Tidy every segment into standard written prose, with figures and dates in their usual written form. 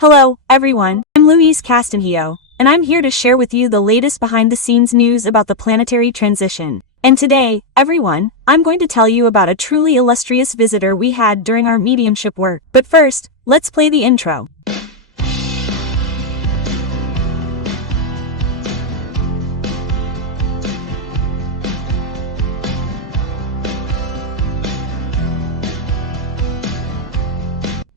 Hello, everyone. I'm Louise Castanhedo, and I'm here to share with you the latest behind-the-scenes news about the planetary transition. And today, everyone, I'm going to tell you about a truly illustrious visitor we had during our mediumship work. But first, let's play the intro.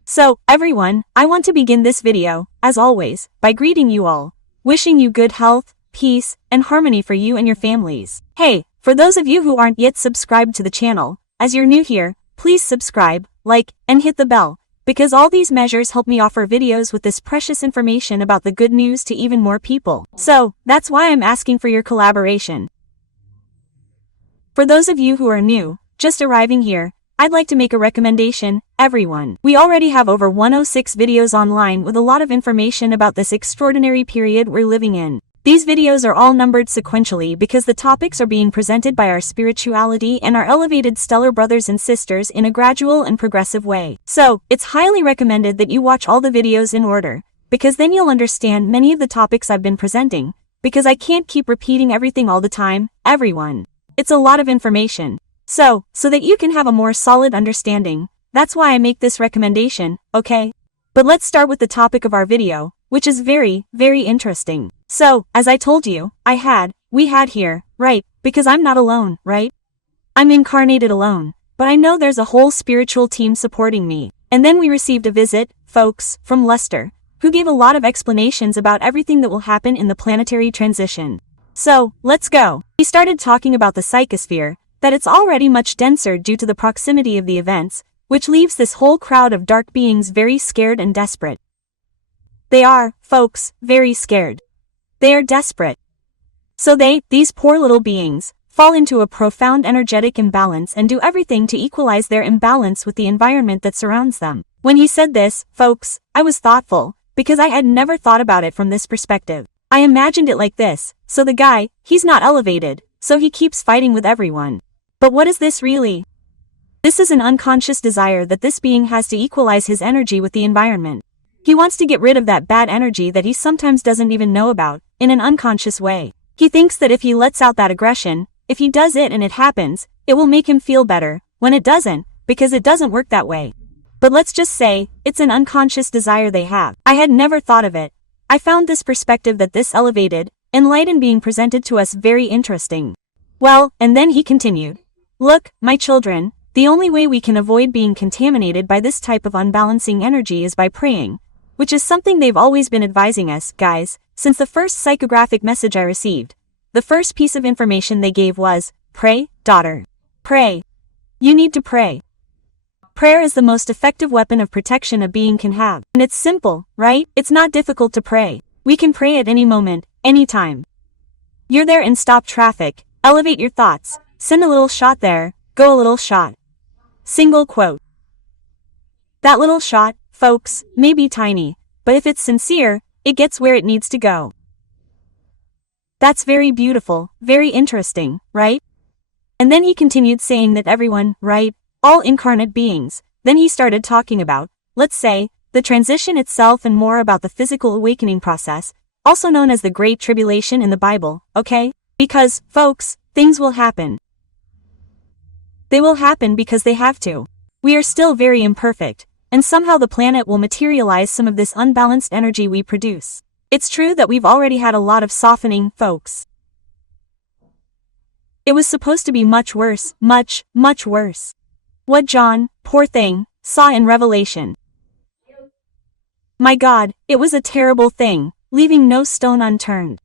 So, everyone, I want to begin this video, as always, by greeting you all, wishing you good health, peace, and harmony for you and your families. Hey, for those of you who aren't yet subscribed to the channel, as you're new here, please subscribe, like, and hit the bell, because all these measures help me offer videos with this precious information about the good news to even more people. So, that's why I'm asking for your collaboration. For those of you who are new, just arriving here, I'd like to make a recommendation, everyone. We already have over 106 videos online with a lot of information about this extraordinary period we're living in. These videos are all numbered sequentially because the topics are being presented by our spirituality and our elevated stellar brothers and sisters in a gradual and progressive way. So, it's highly recommended that you watch all the videos in order, because then you'll understand many of the topics I've been presenting, because I can't keep repeating everything all the time, everyone. It's a lot of information. So that you can have a more solid understanding, that's why I make this recommendation, okay? But let's start with the topic of our video, which is very, very interesting. So, as I told you, we had here, right, because I'm not alone, right? I'm incarnated alone, but I know there's a whole spiritual team supporting me. And then we received a visit, folks, from Lester, who gave a lot of explanations about everything that will happen in the planetary transition. So, let's go. He started talking about the psychosphere, that it's already much denser due to the proximity of the events, which leaves this whole crowd of dark beings very scared and desperate. They are, folks, very scared. They are desperate. So these poor little beings, fall into a profound energetic imbalance and do everything to equalize their imbalance with the environment that surrounds them. When he said this, folks, I was thoughtful, because I had never thought about it from this perspective. I imagined it like this, so the guy, he's not elevated, so he keeps fighting with everyone. But what is this really? This is an unconscious desire that this being has to equalize his energy with the environment. He wants to get rid of that bad energy that he sometimes doesn't even know about, in an unconscious way. He thinks that if he lets out that aggression, if he does it and it happens, it will make him feel better, when it doesn't, because it doesn't work that way. But let's just say, it's an unconscious desire they have. I had never thought of it. I found this perspective that this elevated, enlightened being presented to us very interesting. Well, and then he continued. Look, my children, the only way we can avoid being contaminated by this type of unbalancing energy is by praying, which is something they've always been advising us, guys, since the first psychographic message I received. The first piece of information they gave was, pray, daughter. Pray. You need to pray. Prayer is the most effective weapon of protection a being can have. And it's simple, right? It's not difficult to pray. We can pray at any moment, anytime. You're there and stop traffic, elevate your thoughts. Send a little shot there, go a little shot. Single quote. That little shot, folks, may be tiny, but if it's sincere, it gets where it needs to go. That's very beautiful, very interesting, right? And then he continued saying that everyone, right, all incarnate beings, then he started talking about, let's say, the transition itself and more about the physical awakening process, also known as the Great Tribulation in the Bible, okay? Because, folks, things will happen. They will happen because they have to. We are still very imperfect, and somehow the planet will materialize some of this unbalanced energy we produce. It's true that we've already had a lot of softening, folks. It was supposed to be much worse, much, much worse. What John, poor thing, saw in Revelation. My God, it was a terrible thing, leaving no stone unturned.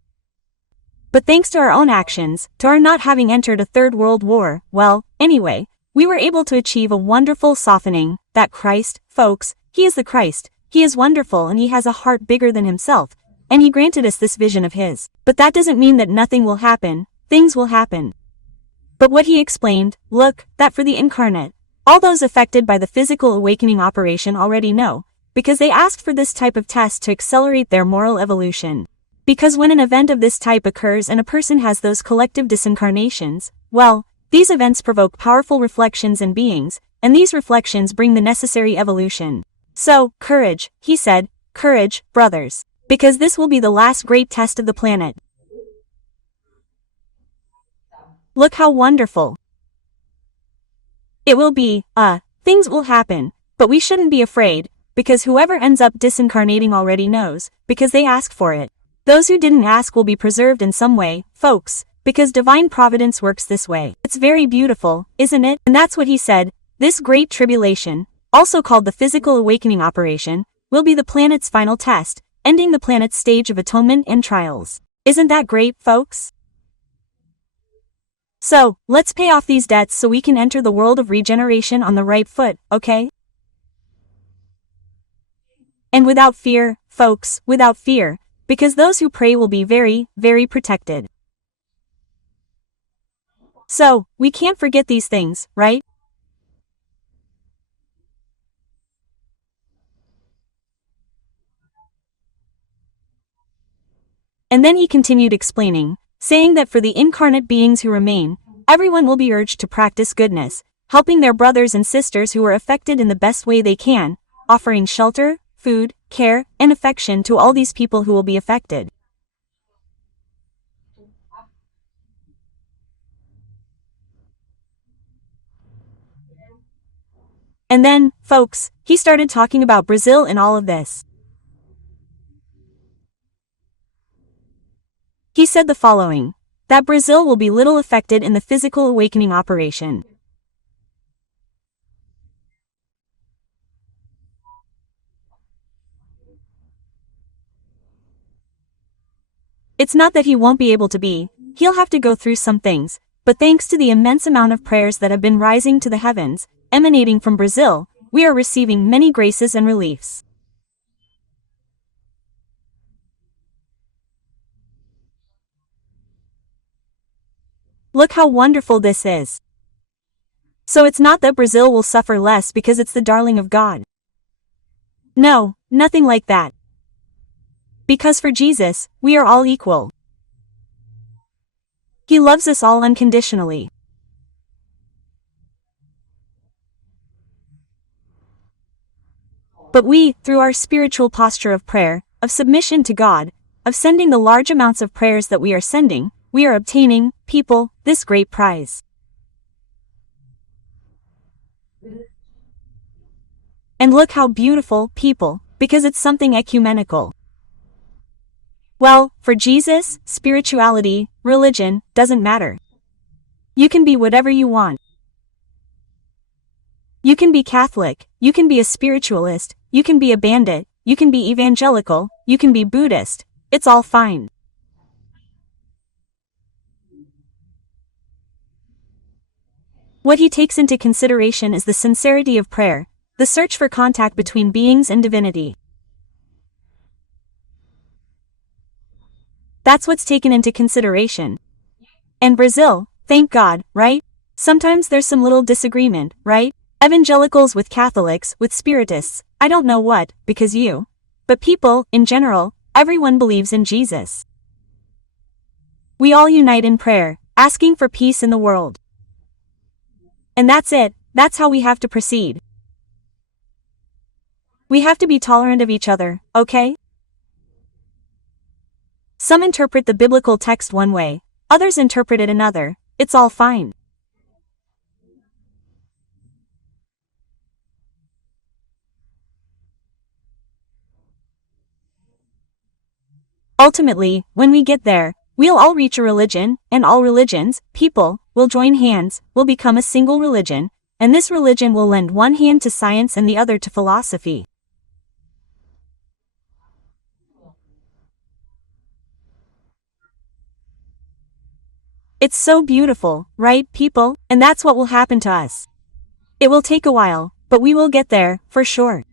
But thanks to our own actions, to our not having entered a third world war, well, anyway, we were able to achieve a wonderful softening, that Christ, folks, he is the Christ, he is wonderful and he has a heart bigger than himself, and he granted us this vision of his. But that doesn't mean that nothing will happen, things will happen. But what he explained, look, that for the incarnate, all those affected by the physical awakening operation already know, because they asked for this type of test to accelerate their moral evolution. Because when an event of this type occurs and a person has those collective disincarnations, well, these events provoke powerful reflections in beings, and these reflections bring the necessary evolution. So, courage, he said, courage, brothers. Because this will be the last great test of the planet. Look how wonderful. It will be, things will happen, but we shouldn't be afraid, because whoever ends up disincarnating already knows, because they asked for it. Those who didn't ask will be preserved in some way, folks, because divine providence works this way. It's very beautiful, isn't it? And that's what he said, this great tribulation, also called the physical awakening operation, will be the planet's final test, ending the planet's stage of atonement and trials. Isn't that great, folks? So, let's pay off these debts so we can enter the world of regeneration on the right foot, okay? And without fear, folks, without fear, because those who pray will be very, very protected. So, we can't forget these things, right? And then he continued explaining, saying that for the incarnate beings who remain, everyone will be urged to practice goodness, helping their brothers and sisters who are affected in the best way they can, offering shelter, food, care, and affection to all these people who will be affected. And then, folks, he started talking about Brazil and all of this. He said the following, that Brazil will be little affected in the physical awakening operation. It's not that he won't be able to be, he'll have to go through some things, but thanks to the immense amount of prayers that have been rising to the heavens, emanating from Brazil, we are receiving many graces and reliefs. Look how wonderful this is. So it's not that Brazil will suffer less because it's the darling of God. No, nothing like that. Because for Jesus, we are all equal. He loves us all unconditionally. But we, through our spiritual posture of prayer, of submission to God, of sending the large amounts of prayers that we are sending, we are obtaining, people, this great prize. And look how beautiful, people, because it's something ecumenical. Well, for Jesus, spirituality, religion, doesn't matter. You can be whatever you want. You can be Catholic, you can be a spiritualist, you can be a bandit, you can be evangelical, you can be Buddhist, it's all fine. What he takes into consideration is the sincerity of prayer, the search for contact between beings and divinity. That's what's taken into consideration. And Brazil, thank God, right? Sometimes there's some little disagreement, right? Evangelicals with Catholics, with Spiritists, I don't know what, because you. But people, in general, everyone believes in Jesus. We all unite in prayer, asking for peace in the world. And that's it, that's how we have to proceed. We have to be tolerant of each other, okay? Some interpret the biblical text one way, others interpret it another, it's all fine. Ultimately, when we get there, we'll all reach a religion, and all religions, people, will join hands, will become a single religion, and this religion will lend one hand to science and the other to philosophy. It's so beautiful, right, people? And that's what will happen to us. It will take a while, but we will get there, for sure.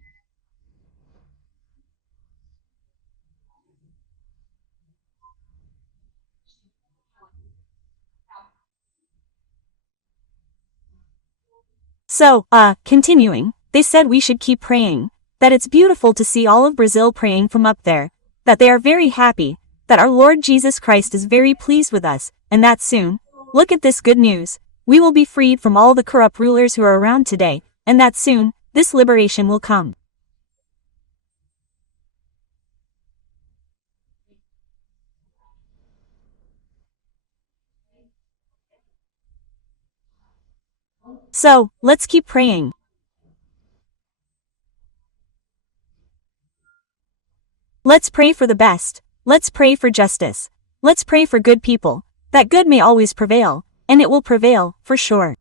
So, continuing, they said we should keep praying, that it's beautiful to see all of Brazil praying from up there, that they are very happy, that our Lord Jesus Christ is very pleased with us, and that soon, look at this good news, we will be freed from all the corrupt rulers who are around today, and that soon, this liberation will come. So, let's keep praying. Let's pray for the best. Let's pray for justice. Let's pray for good people, that good may always prevail, and it will prevail, for sure.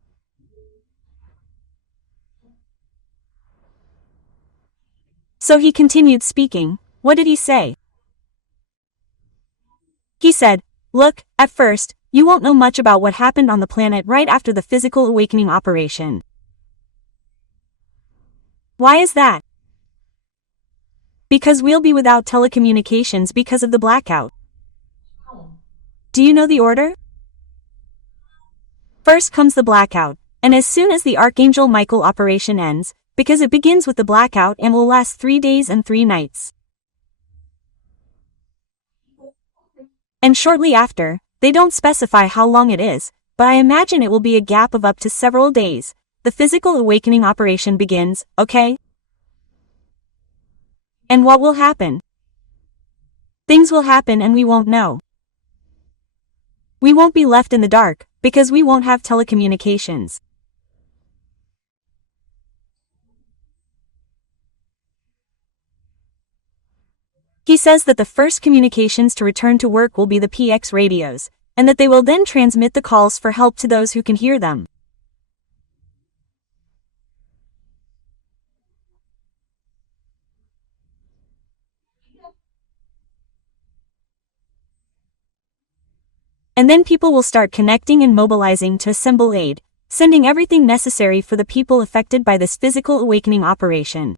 So he continued speaking. What did he say? He said, look, at first, you won't know much about what happened on the planet right after the physical awakening operation. Why is that? Because we'll be without telecommunications because of the blackout. Do you know the order? First comes the blackout, and as soon as the Archangel Michael operation ends, because it begins with the blackout and will last 3 days and 3 nights. And shortly after, they don't specify how long it is, but I imagine it will be a gap of up to several days. The physical awakening operation begins, okay? And what will happen? Things will happen and we won't know. We won't be left in the dark, because we won't have telecommunications. He says that the first communications to return to work will be the PX radios, and that they will then transmit the calls for help to those who can hear them. And then people will start connecting and mobilizing to assemble aid, sending everything necessary for the people affected by this physical awakening operation.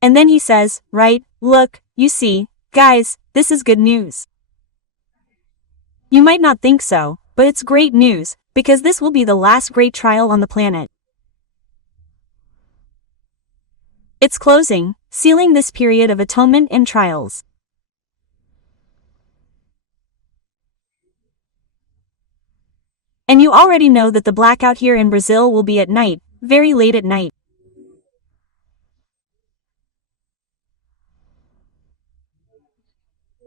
And then he says, right, look, you see, guys, this is good news. You might not think so, but it's great news, because this will be the last great trial on the planet. It's closing, sealing this period of atonement and trials. And you already know that the blackout here in Brazil will be at night, very late at night.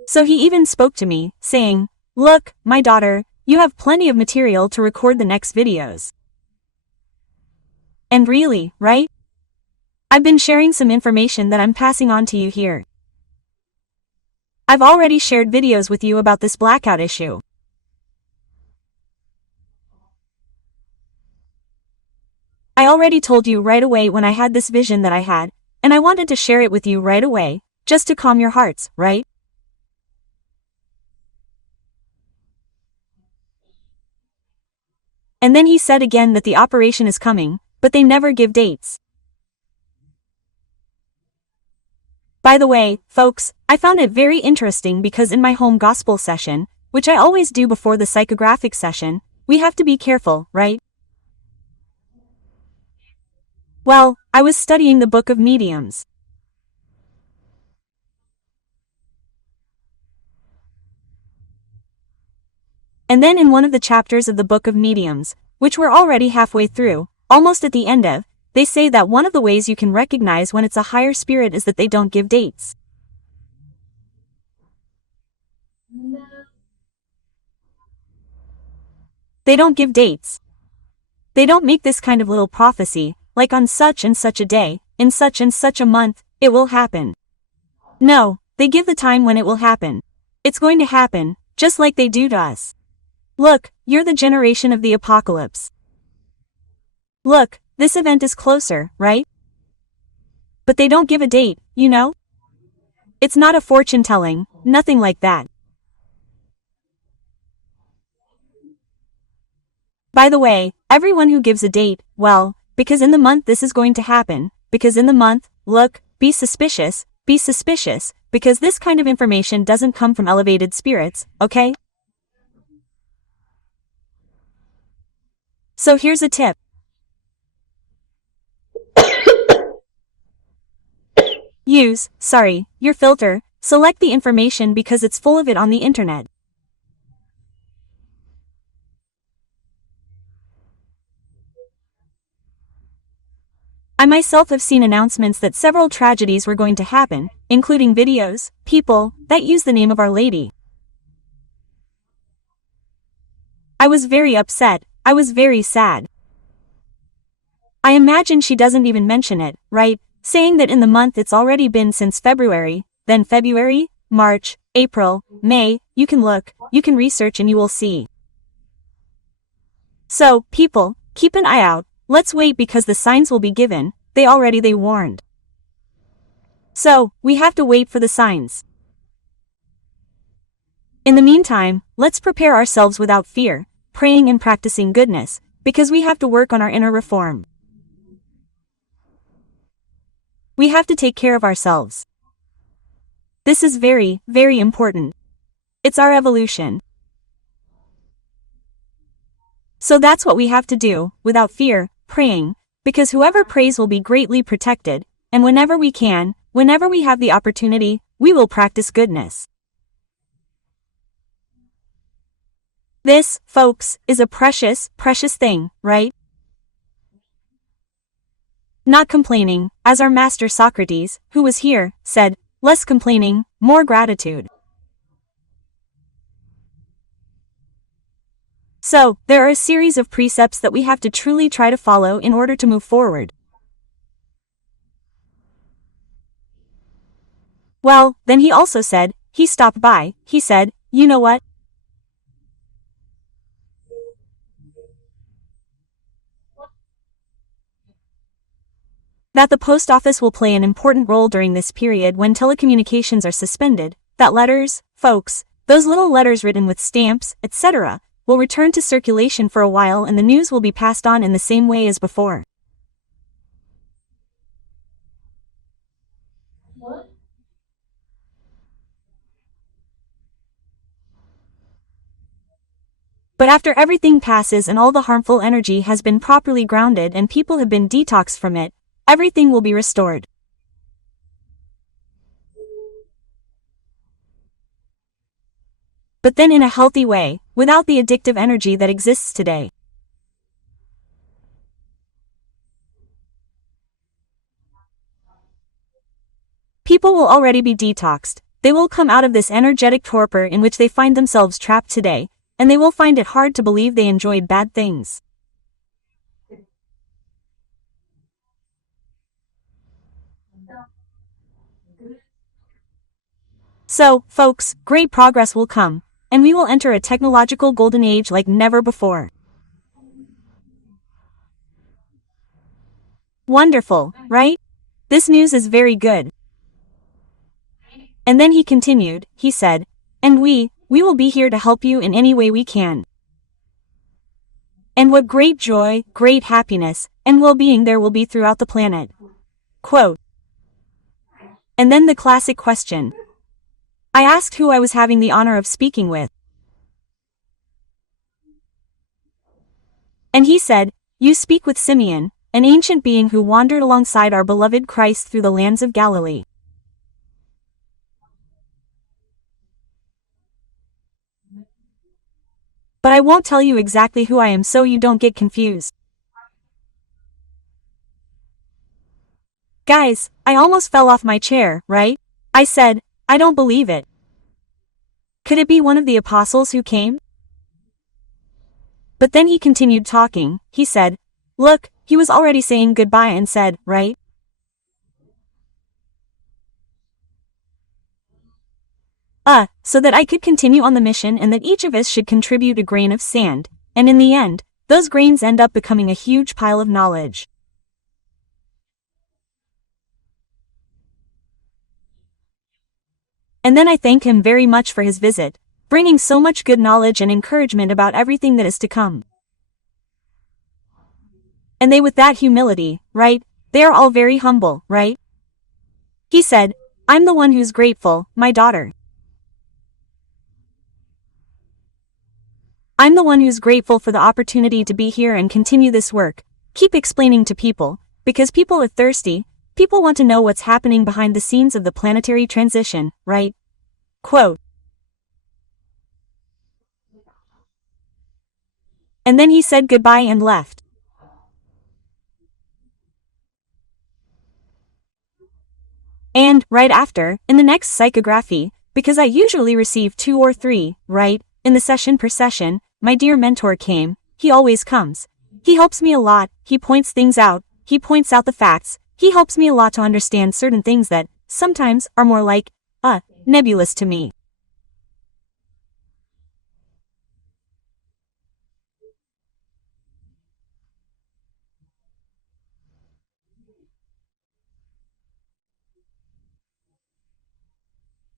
So he even spoke to me, saying, look, my daughter, you have plenty of material to record the next videos. And really, right? I've been sharing some information that I'm passing on to you here. I've already shared videos with you about this blackout issue. I already told you right away when I had this vision that I had, and I wanted to share it with you right away, just to calm your hearts, right? And then he said again that the operation is coming, but they never give dates. By the way, folks, I found it very interesting because in my home gospel session, which I always do before the psychographic session, we have to be careful, right? Well, I was studying the Book of Mediums. And then in one of the chapters of the Book of Mediums, which we're already halfway through, almost at the end of, they say that one of the ways you can recognize when it's a higher spirit is that they don't give dates. They don't give dates. They don't make this kind of little prophecy, like on such and such a day, in such and such a month, it will happen. No, they give the time when it will happen. It's going to happen, just like they do to us. Look, you're the generation of the apocalypse. Look, this event is closer, right? But they don't give a date, you know? It's not a fortune telling, nothing like that. By the way, everyone who gives a date, well, because in the month this is going to happen, because in the month, look, be suspicious, because this kind of information doesn't come from elevated spirits, okay? So here's a tip. Use, your filter, select the information because it's full of it on the internet. I myself have seen announcements that several tragedies were going to happen, including videos, people, that use the name of Our Lady. I was very upset, I was very sad. I imagine she doesn't even mention it, right? Saying that in the month it's already been since February, then February, March, April, May, you can look, you can research and you will see. So, people, keep an eye out, let's wait because the signs will be given, they warned. So, we have to wait for the signs. In the meantime, let's prepare ourselves without fear, praying and practicing goodness, because we have to work on our inner reform. We have to take care of ourselves. This is very, very important. It's our evolution. So that's what we have to do, without fear, praying, because whoever prays will be greatly protected, and whenever we can, whenever we have the opportunity, we will practice goodness. This, folks, is a precious, precious thing, right? Not complaining, as our master Socrates, who was here, said, less complaining, more gratitude. So, there are a series of precepts that we have to truly try to follow in order to move forward. Well, then he also said, he stopped by, he said, you know what? That the post office will play an important role during this period when telecommunications are suspended, that letters, folks, those little letters written with stamps, etc., will return to circulation for a while and the news will be passed on in the same way as before. But after everything passes and all the harmful energy has been properly grounded and people have been detoxed from it, everything will be restored. But then in a healthy way, without the addictive energy that exists today. People will already be detoxed, they will come out of this energetic torpor in which they find themselves trapped today, and they will find it hard to believe they enjoyed bad things. So, folks, great progress will come, and we will enter a technological golden age like never before. Wonderful, right? This news is very good. And then he continued, he said, and we will be here to help you in any way we can. And what great joy, great happiness, and well-being there will be throughout the planet. Quote. And then the classic question. I asked who I was having the honor of speaking with. And he said, you speak with Simeon, an ancient being who wandered alongside our beloved Christ through the lands of Galilee. But I won't tell you exactly who I am so you don't get confused. Guys, I almost fell off my chair, right? I said, I don't believe it. Could it be one of the apostles who came? But then he continued talking, he said, look, he was already saying goodbye and said, right? So that I could continue on the mission and that each of us should contribute a grain of sand, and in the end, those grains end up becoming a huge pile of knowledge. And then I thank him very much for his visit, bringing so much good knowledge and encouragement about everything that is to come. And they with that humility, right? They are all very humble, right? He said, I'm the one who's grateful, my daughter. I'm the one who's grateful for the opportunity to be here and continue this work, keep explaining to people, because people are thirsty, people want to know what's happening behind the scenes of the planetary transition, right? Quote. And then he said goodbye and left. And, right after, in the next psychography, because I usually receive 2 or 3, right, in the session per session, my dear mentor came. He always comes. He helps me a lot, he points things out, he points out the facts, he helps me a lot to understand certain things that, sometimes, are more like, nebulous to me.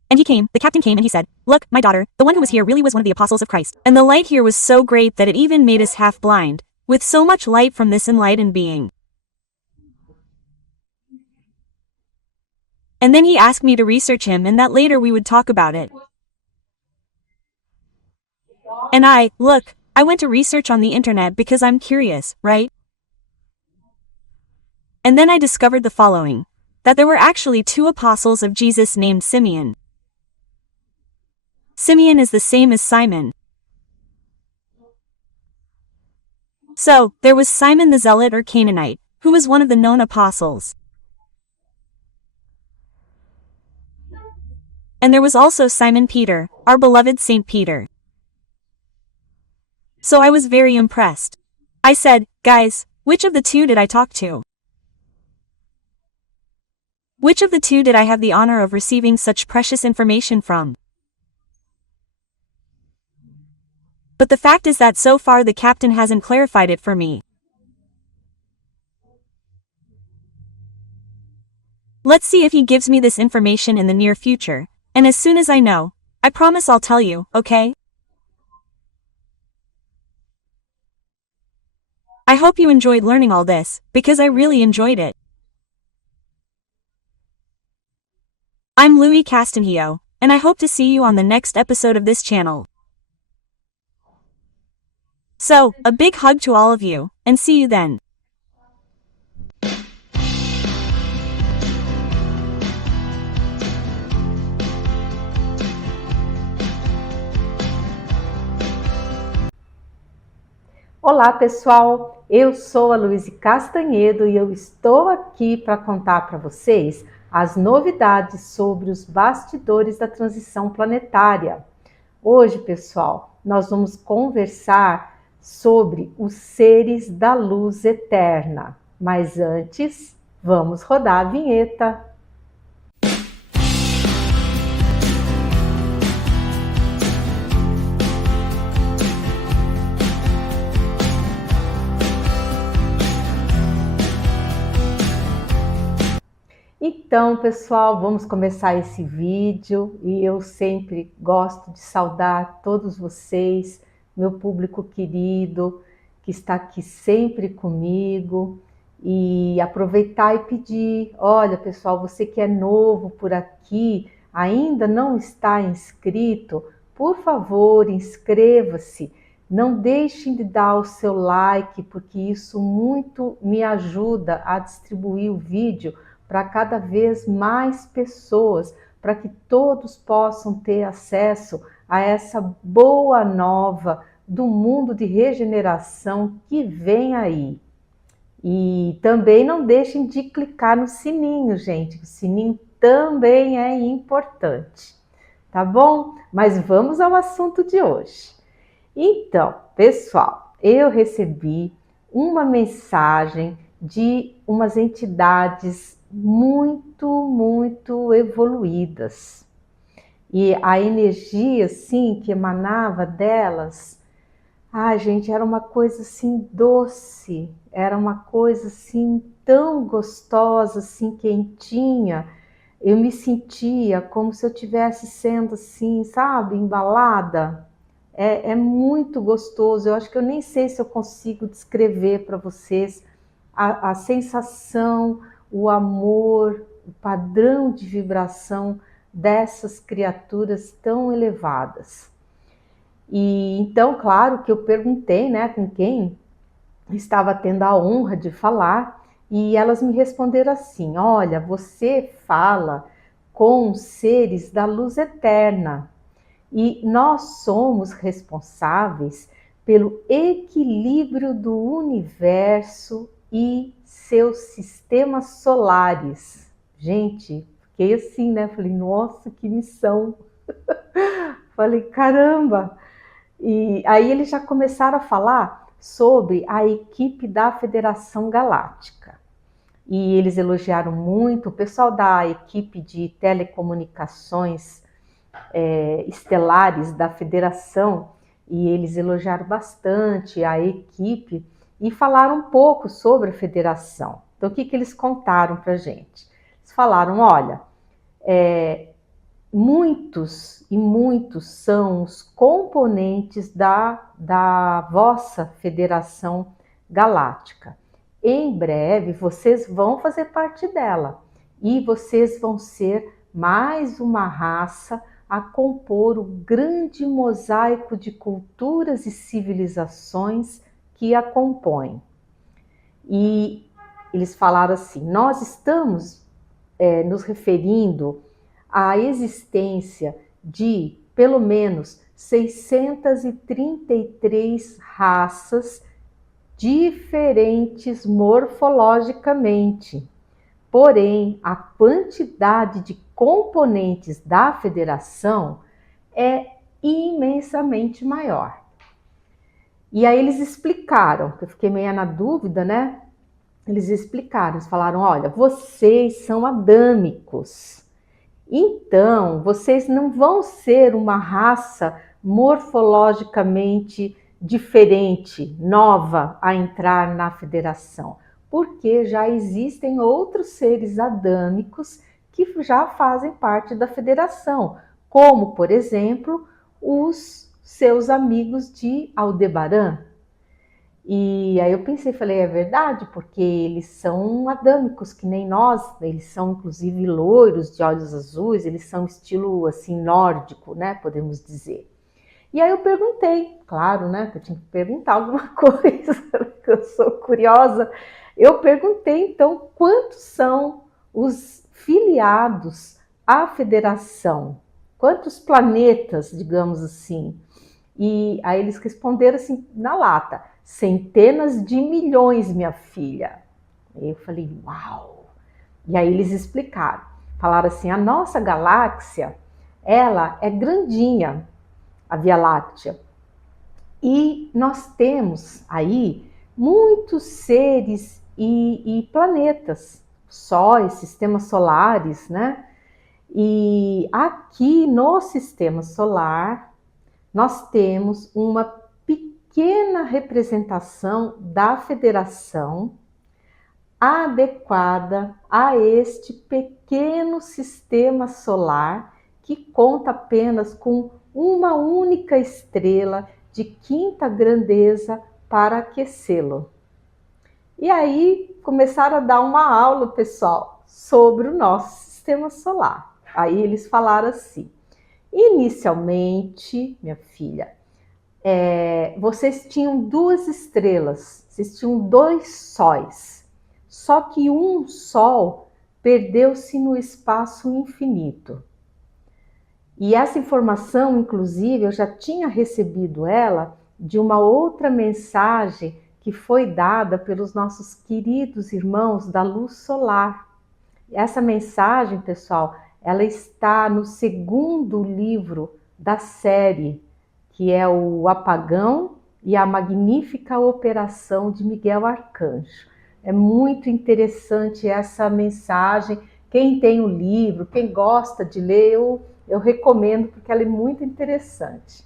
And he came, the captain came and he said, "Look, my daughter, the one who was here really was one of the apostles of Christ. And the light here was so great that it even made us half blind, with so much light from this enlightened being." And then he asked me to research him and that later we would talk about it. And I went to research on the internet because I'm curious, right? And then I discovered the following. That there were actually 2 apostles of Jesus named Simeon. Simeon is the same as Simon. So, there was Simon the Zealot or Canaanite, who was one of the known apostles. And there was also Simon Peter, our beloved Saint Peter. So I was very impressed. I said, "Guys, which of the 2 did I talk to? Which of the 2 did I have the honor of receiving such precious information from?" But the fact is that so far the captain hasn't clarified it for me. Let's see if he gives me this information in the near future, and as soon as I know, I promise I'll tell you, okay? I hope you enjoyed learning all this, because I really enjoyed it. I'm Louise Castanhedo, and I hope to see you on the next episode of this channel. So, a big hug to all of you, and see you then. Olá pessoal, eu sou a Louise Castanhedo e eu estou aqui para contar para vocês as novidades sobre os bastidores da transição planetária. Hoje, pessoal, nós vamos conversar sobre os seres da luz eterna. Mas antes, vamos rodar a vinheta. Então, pessoal, vamos começar esse vídeo e eu sempre gosto de saudar todos vocês, meu público querido, que está aqui sempre comigo, e aproveitar e pedir, olha, pessoal, você que é novo por aqui, ainda não está inscrito, por favor, inscreva-se. Não deixem de dar o seu like, porque isso muito me ajuda a distribuir o vídeo para cada vez mais pessoas, para que todos possam ter acesso a essa boa nova do mundo de regeneração que vem aí. E também não deixem de clicar no sininho, gente, o sininho também é importante, tá bom? Mas vamos ao assunto de hoje. Então, pessoal, eu recebi uma mensagem de umas entidades muito evoluídas. E a energia, assim, que emanava delas, gente, era uma coisa, assim, doce, era uma coisa, assim, tão gostosa, assim, quentinha. Eu me sentia como se eu estivesse sendo, assim, sabe, embalada. É muito gostoso, eu acho que eu nem sei se eu consigo descrever para vocês a sensação, o amor, o padrão de vibração dessas criaturas tão elevadas. E então, claro que eu perguntei, né, com quem estava tendo a honra de falar, e elas me responderam assim: olha, você fala com seres da luz eterna, e nós somos responsáveis pelo equilíbrio do universo e seus sistemas solares. Gente, fiquei assim, né? Falei, nossa, que missão! Falei, caramba! E aí eles já começaram a falar sobre a equipe da Federação Galáctica. E eles elogiaram muito o pessoal da equipe de telecomunicações estelares da Federação, e eles elogiaram bastante a equipe e falaram um pouco sobre a Federação. Então, o que eles contaram para a gente? Eles falaram, olha, muitos são os componentes da vossa Federação Galáctica. Em breve, vocês vão fazer parte dela e vocês vão ser mais uma raça a compor o grande mosaico de culturas e civilizações que a compõem. E eles falaram assim, nós estamos nos referindo à existência de pelo menos 633 raças diferentes morfologicamente. Porém, a quantidade de componentes da federação é imensamente maior. E aí eles explicaram, que eu fiquei meio na dúvida, né? Eles explicaram, eles falaram, olha, vocês são adâmicos. Então, vocês não vão ser uma raça morfologicamente diferente, nova a entrar na federação, porque já existem outros seres adâmicos que já fazem parte da federação, como, por exemplo, os seus amigos de Aldebaran. E aí eu pensei, falei, é verdade, porque eles são adâmicos, que nem nós, eles são inclusive loiros, de olhos azuis, eles são estilo assim nórdico, né, podemos dizer. E aí eu perguntei, claro, né, que eu tinha que perguntar alguma coisa, que eu sou curiosa. Eu perguntei, então, quantos são os filiados à federação? Quantos planetas, digamos assim? E aí eles responderam assim, na lata, centenas de milhões, minha filha. E eu falei, uau! E aí eles explicaram, falaram assim, a nossa galáxia, ela é grandinha, a Via Láctea. E nós temos aí muitos seres e planetas, sóis, sistemas solares, né? E aqui no sistema solar, nós temos uma pequena representação da federação adequada a este pequeno sistema solar que conta apenas com uma única estrela de quinta grandeza para aquecê-lo. E aí começaram a dar uma aula, pessoal, sobre o nosso sistema solar. Aí eles falaram assim, inicialmente, minha filha, vocês tinham duas estrelas, vocês tinham dois sóis, só que um sol perdeu-se no espaço infinito. E essa informação, inclusive, eu já tinha recebido ela de uma outra mensagem que foi dada pelos nossos queridos irmãos da luz solar. Essa mensagem, pessoal, ela está no segundo livro da série, que é o Apagão e a Magnífica Operação de Miguel Arcanjo. É muito interessante essa mensagem. Quem tem o livro, quem gosta de ler, eu recomendo, porque ela é muito interessante.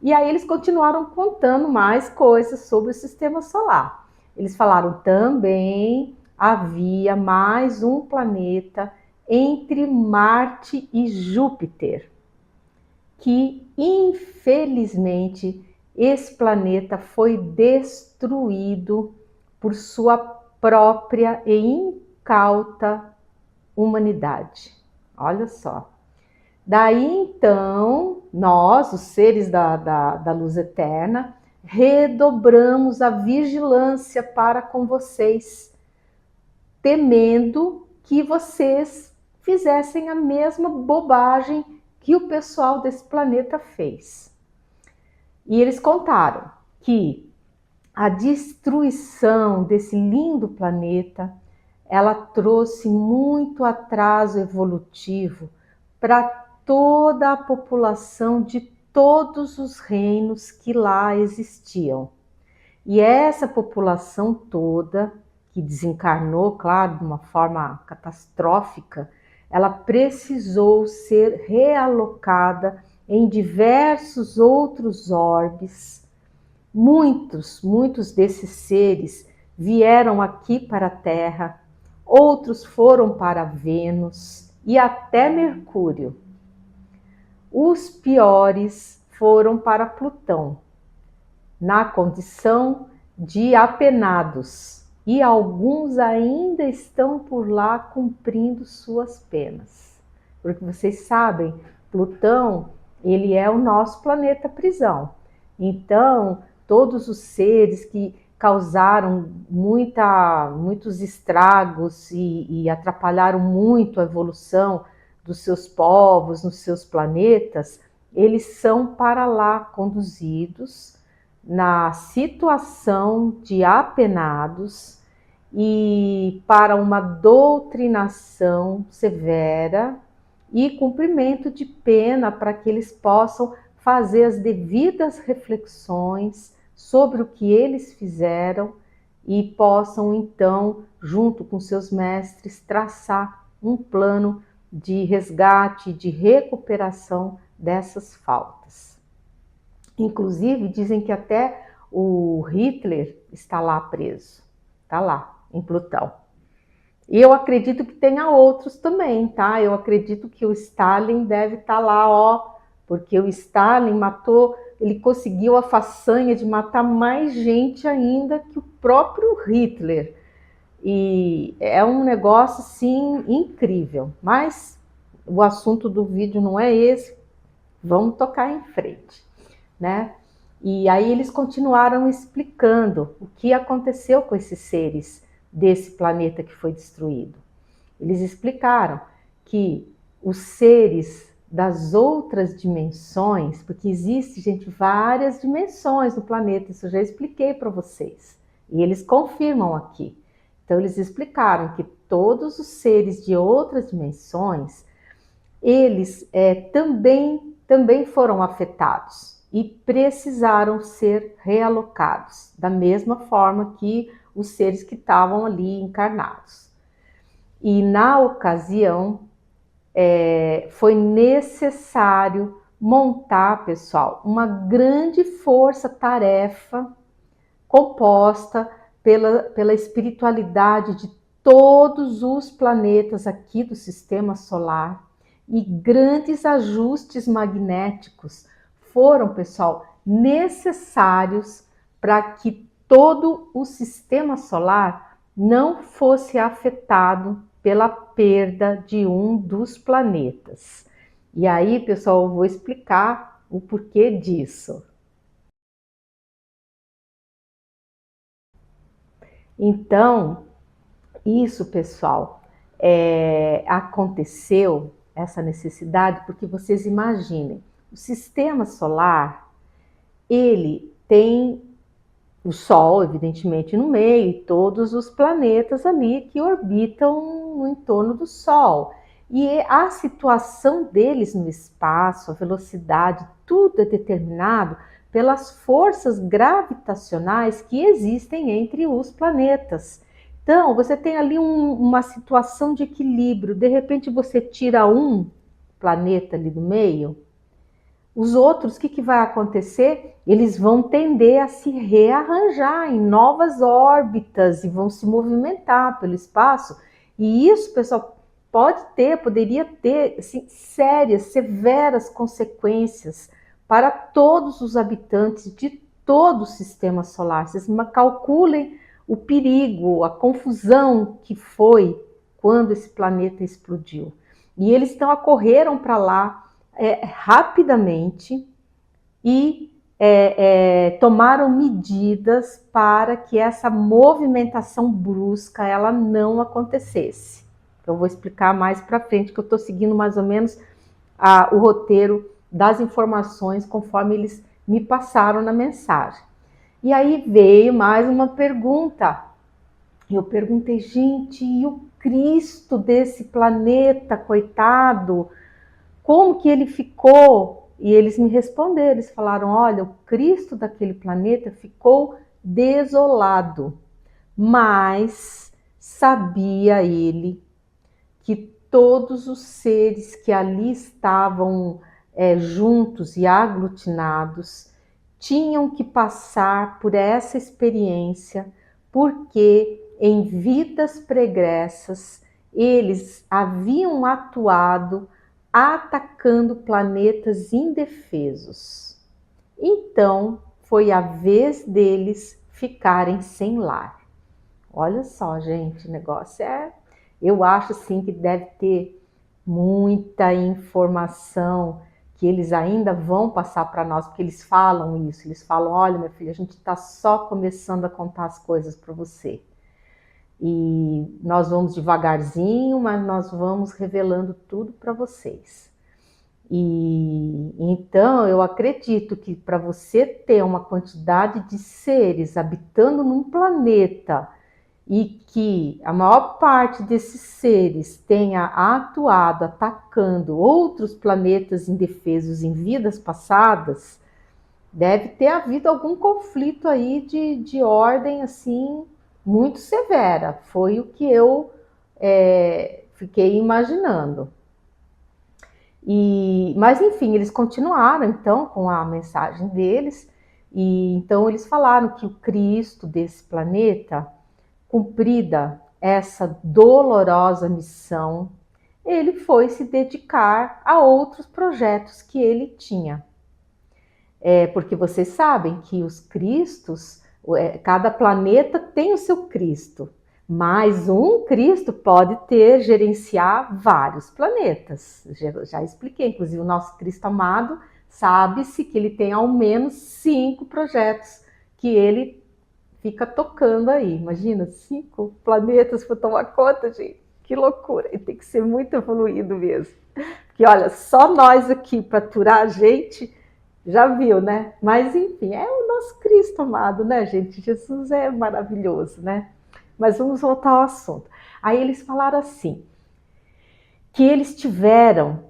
E aí eles continuaram contando mais coisas sobre o sistema solar. Eles falaram também havia mais um planeta entre Marte e Júpiter, que infelizmente esse planeta foi destruído por sua própria e incauta humanidade. Olha só. Daí então, nós, os seres da luz eterna, redobramos a vigilância para com vocês, temendo que vocês fizessem a mesma bobagem que o pessoal desse planeta fez. E eles contaram que a destruição desse lindo planeta, ela trouxe muito atraso evolutivo para toda a população de todos os reinos que lá existiam. E essa população toda, que desencarnou, claro, de uma forma catastrófica, ela precisou ser realocada em diversos outros orbes. Muitos desses seres vieram aqui para a Terra, outros foram para Vênus e até Mercúrio. Os piores foram para Plutão, na condição de apenados, e alguns ainda estão por lá cumprindo suas penas. Porque vocês sabem, Plutão, ele é o nosso planeta prisão. Então, todos os seres que causaram muitos estragos e atrapalharam muito a evolução dos seus povos, nos seus planetas, eles são para lá conduzidos na situação de apenados e para uma doutrinação severa e cumprimento de pena para que eles possam fazer as devidas reflexões sobre o que eles fizeram e possam então, junto com seus mestres, traçar um plano de resgate, de recuperação dessas faltas. Inclusive, dizem que até o Hitler está lá preso, está lá, em Plutão. E eu acredito que tenha outros também, tá? Eu acredito que o Stalin deve estar lá, ó, porque o Stalin matou, ele conseguiu a façanha de matar mais gente ainda que o próprio Hitler. E é um negócio, assim, incrível. Mas o assunto do vídeo não é esse, vamos tocar em frente, né? E aí eles continuaram explicando o que aconteceu com esses seres desse planeta que foi destruído. Eles explicaram que os seres das outras dimensões, porque existe, gente, várias dimensões no planeta, isso eu já expliquei para vocês, e eles confirmam aqui. Então eles explicaram que todos os seres de outras dimensões, eles também foram afetados e precisaram ser realocados, da mesma forma que os seres que estavam ali encarnados. E na ocasião, foi necessário montar, pessoal, uma grande força-tarefa composta pela espiritualidade de todos os planetas aqui do sistema solar, e grandes ajustes magnéticos foram, pessoal, necessários para que todo o sistema solar não fosse afetado pela perda de um dos planetas. E aí, pessoal, eu vou explicar o porquê disso. Então, isso, pessoal, aconteceu, essa necessidade, porque vocês imaginem, o sistema solar, ele tem o Sol, evidentemente, no meio, e todos os planetas ali que orbitam no entorno do Sol. E a situação deles no espaço, a velocidade, tudo é determinado pelas forças gravitacionais que existem entre os planetas. Então, você tem ali uma situação de equilíbrio, de repente você tira um planeta ali do meio, os outros, o que vai acontecer? Eles vão tender a se rearranjar em novas órbitas e vão se movimentar pelo espaço. E isso, pessoal, poderia ter assim, sérias, severas consequências para todos os habitantes de todo o sistema solar. Vocês calculem o perigo, a confusão que foi quando esse planeta explodiu. E eles então correram para lá rapidamente e tomaram medidas para que essa movimentação brusca ela não acontecesse. Eu vou explicar mais para frente, que eu estou seguindo mais ou menos o roteiro das informações conforme eles me passaram na mensagem. E aí veio mais uma pergunta. Eu perguntei, gente, e o Cristo desse planeta, coitado? Como que ele ficou? E eles me responderam, eles falaram, olha, o Cristo daquele planeta ficou desolado, mas sabia ele que todos os seres que ali estavam juntos e aglutinados tinham que passar por essa experiência, porque em vidas pregressas eles haviam atuado atacando planetas indefesos. Então, foi a vez deles ficarem sem lar. Olha só, gente, o negócio eu acho assim que deve ter muita informação que eles ainda vão passar para nós, porque eles falam isso, eles falam, olha, minha filha, a gente está só começando a contar as coisas para você. E nós vamos devagarzinho, mas nós vamos revelando tudo para vocês. E então eu acredito que para você ter uma quantidade de seres habitando num planeta e que a maior parte desses seres tenha atuado atacando outros planetas indefesos em vidas passadas, deve ter havido algum conflito aí de ordem assim muito severa. Foi o que eu fiquei imaginando. Mas enfim, eles continuaram então com a mensagem deles, e então eles falaram que o Cristo desse planeta, cumprida essa dolorosa missão, ele foi se dedicar a outros projetos que ele tinha. Porque vocês sabem que os Cristos, cada planeta tem o seu Cristo, mas um Cristo pode gerenciar vários planetas. Já expliquei, inclusive o nosso Cristo amado, sabe-se que ele tem ao menos 5 projetos que ele fica tocando aí. Imagina, 5 planetas para tomar conta, gente. Que loucura. E tem que ser muito evoluído mesmo. Porque, olha, só nós aqui para aturar a gente, já viu, né? Mas, enfim, é o nosso Cristo amado, né, gente? Jesus é maravilhoso, né? Mas vamos voltar ao assunto. Aí eles falaram assim, que eles tiveram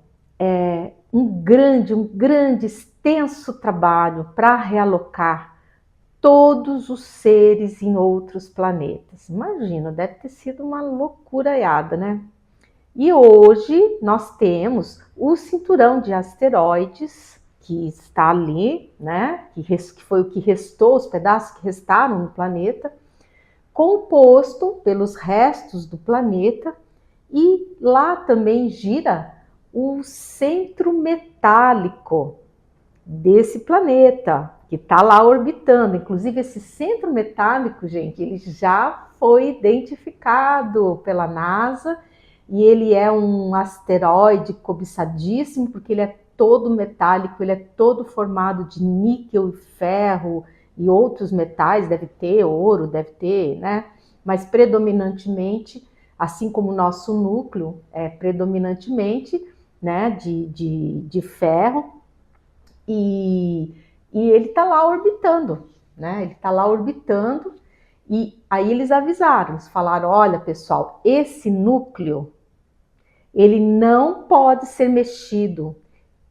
um grande, extenso trabalho para realocar todos os seres em outros planetas. Imagina, deve ter sido uma loucuraiada, né? E hoje nós temos o cinturão de asteroides que está ali, né? Que foi o que restou, os pedaços que restaram no planeta, composto pelos restos do planeta, e lá também gira o centro metálico desse planeta, que está lá orbitando. Inclusive esse centro metálico, gente, ele já foi identificado pela NASA, e ele é um asteroide cobiçadíssimo, porque ele é todo metálico, ele é todo formado de níquel e ferro e outros metais, deve ter ouro, deve ter, né? Mas predominantemente, assim como o nosso núcleo é predominantemente, né, de ferro, e ele está lá orbitando, né? Ele está lá orbitando, e aí eles avisaram, eles falaram, olha pessoal, esse núcleo, ele não pode ser mexido,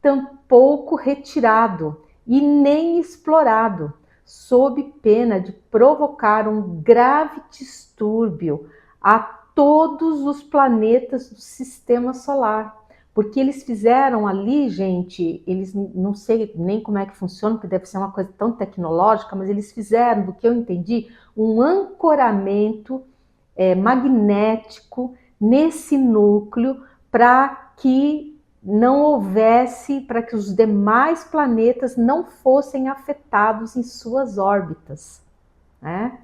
tampouco retirado e nem explorado, sob pena de provocar um grave distúrbio a todos os planetas do sistema solar. Porque eles fizeram ali, gente, eles não sei nem como é que funciona, porque deve ser uma coisa tão tecnológica, mas eles fizeram, do que eu entendi, um ancoramento magnético nesse núcleo para que não houvesse, para que os demais planetas não fossem afetados em suas órbitas, né?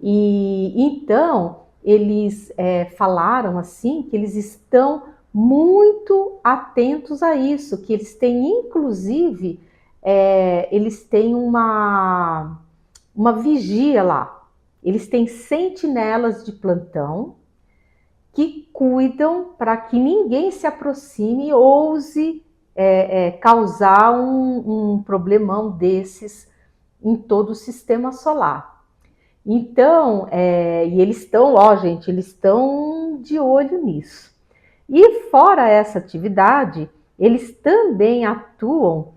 E então eles falaram assim que eles estão muito atentos a isso, que eles têm inclusive eles têm uma vigia lá, eles têm sentinelas de plantão que cuidam para que ninguém se aproxime e ouse causar um problemão desses em todo o sistema solar. Então, e eles estão, gente, eles estão de olho nisso. E fora essa atividade, eles também atuam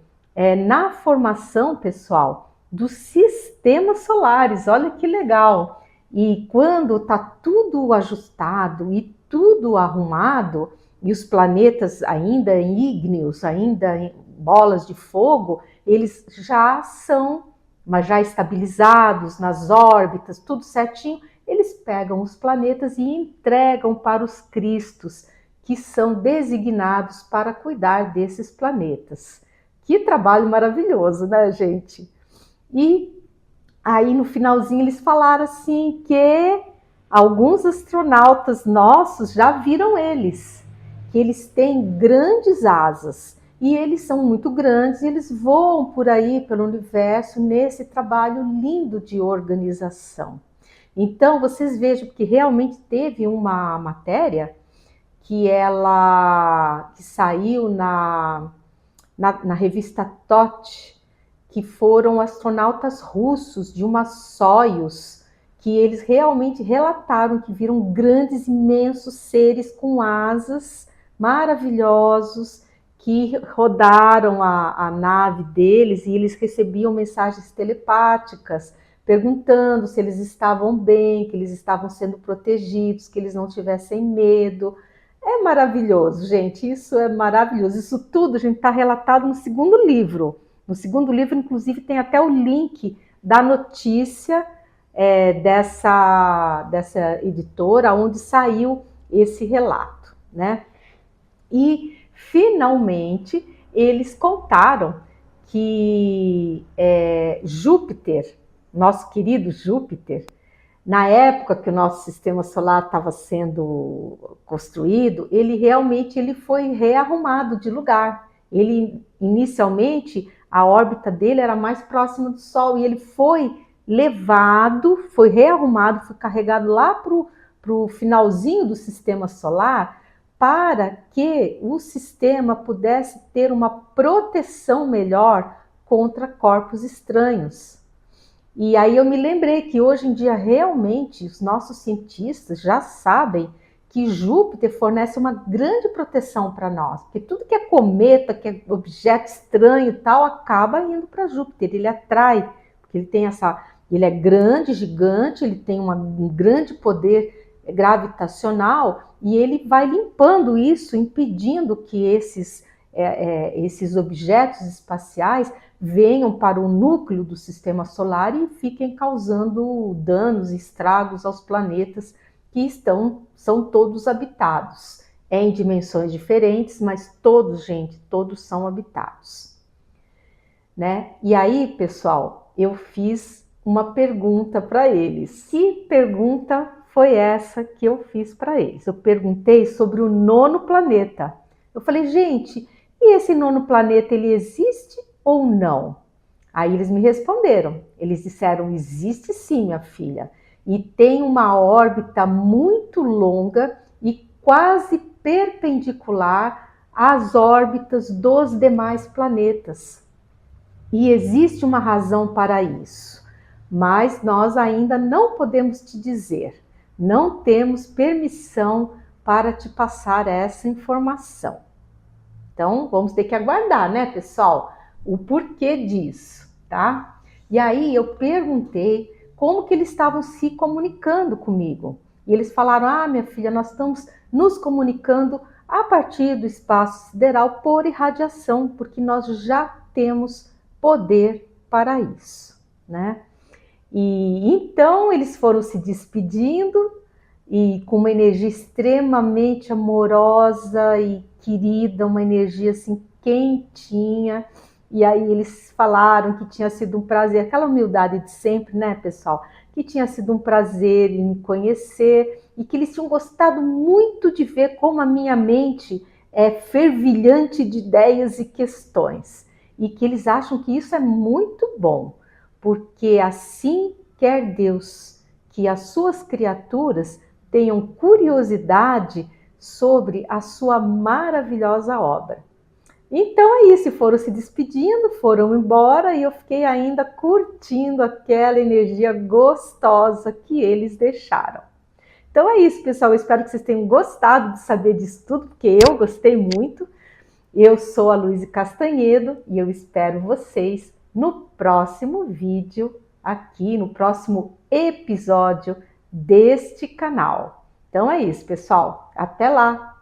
na formação, pessoal, dos sistemas solares. Olha que legal! E quando está tudo ajustado e tudo arrumado, e os planetas ainda ígneos, ainda em bolas de fogo, eles já são, mas já estabilizados nas órbitas, tudo certinho, eles pegam os planetas e entregam para os cristos, que são designados para cuidar desses planetas. Que trabalho maravilhoso, né, gente? E aí no finalzinho eles falaram assim que alguns astronautas nossos já viram eles, que eles têm grandes asas e eles são muito grandes e eles voam por aí pelo universo nesse trabalho lindo de organização. Então vocês vejam que realmente teve uma matéria que saiu na revista TOT, que foram astronautas russos de uma Soyuz, que eles realmente relataram que viram grandes, imensos seres com asas maravilhosos, que rodaram a nave deles e eles recebiam mensagens telepáticas, perguntando se eles estavam bem, que eles estavam sendo protegidos, que eles não tivessem medo. É maravilhoso, gente, isso é maravilhoso. Isso tudo, gente, está relatado no segundo livro. No segundo livro, inclusive, tem até o link da notícia dessa editora, onde saiu esse relato, né? E, finalmente, eles contaram que Júpiter, nosso querido Júpiter, na época que o nosso sistema solar estava sendo construído, ele foi rearrumado de lugar. Ele, inicialmente, a órbita dele era mais próxima do Sol e ele foi levado, foi rearrumado, foi carregado lá para o finalzinho do sistema solar, para que o sistema pudesse ter uma proteção melhor contra corpos estranhos. E aí eu me lembrei que hoje em dia realmente os nossos cientistas já sabem que Júpiter fornece uma grande proteção para nós, porque tudo que é cometa, que é objeto estranho e tal, acaba indo para Júpiter, ele atrai, porque ele é grande, gigante, ele tem um grande poder gravitacional e ele vai limpando isso, impedindo que esses objetos espaciais venham para o núcleo do sistema solar e fiquem causando danos e estragos aos planetas que são todos habitados. Em dimensões diferentes, mas todos são habitados. Né? E aí, pessoal, eu fiz uma pergunta para eles. Que pergunta foi essa que eu fiz para eles? Eu perguntei sobre o 9º planeta. Eu falei, gente, e esse 9º planeta, ele existe ou não? Aí eles me responderam. Eles disseram, existe sim, minha filha. E tem uma órbita muito longa e quase perpendicular às órbitas dos demais planetas. E existe uma razão para isso, mas nós ainda não podemos te dizer, não temos permissão para te passar essa informação. Então, vamos ter que aguardar, né, pessoal, o porquê disso, tá? E aí eu perguntei como que eles estavam se comunicando comigo. E eles falaram, minha filha, nós estamos nos comunicando a partir do espaço sideral por irradiação, porque nós já temos poder para isso, né? E então eles foram se despedindo e com uma energia extremamente amorosa e querida, uma energia assim quentinha. E aí eles falaram que tinha sido um prazer, aquela humildade de sempre, né, pessoal? Que tinha sido um prazer em me conhecer e que eles tinham gostado muito de ver como a minha mente é fervilhante de ideias e questões. E que eles acham que isso é muito bom, porque assim quer Deus que as suas criaturas tenham curiosidade sobre a sua maravilhosa obra. Então é isso, foram se despedindo, foram embora e eu fiquei ainda curtindo aquela energia gostosa que eles deixaram. Então é isso, pessoal, eu espero que vocês tenham gostado de saber disso tudo, porque eu gostei muito. Eu sou a Louise Castanhedo e eu espero vocês no próximo vídeo aqui, no próximo episódio deste canal. Então é isso, pessoal. Até lá!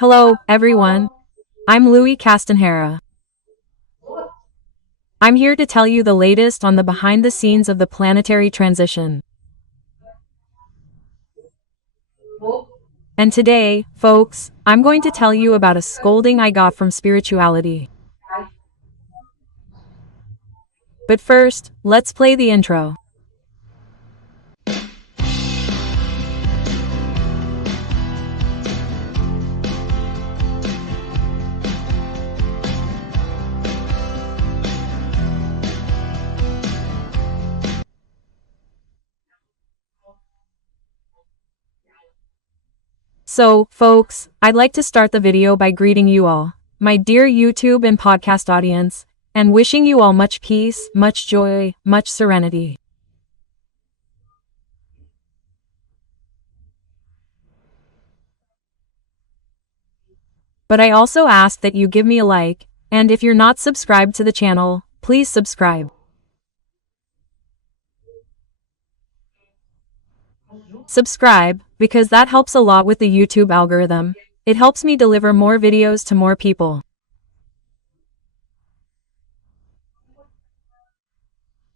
Hello, everyone. I'm Louise Castanhedo. I'm here to tell you the latest on the behind the scenes of the planetary transition. And today, folks, I'm going to tell you about a scolding I got from spirituality. But first, let's play the intro. So, folks, I'd like to start the video by greeting you all, my dear YouTube and podcast audience, and wishing you all much peace, much joy, much serenity. But I also ask that you give me a like, and if you're not subscribed to the channel, please subscribe. Subscribe, because that helps a lot with the YouTube algorithm. It helps me deliver more videos to more people.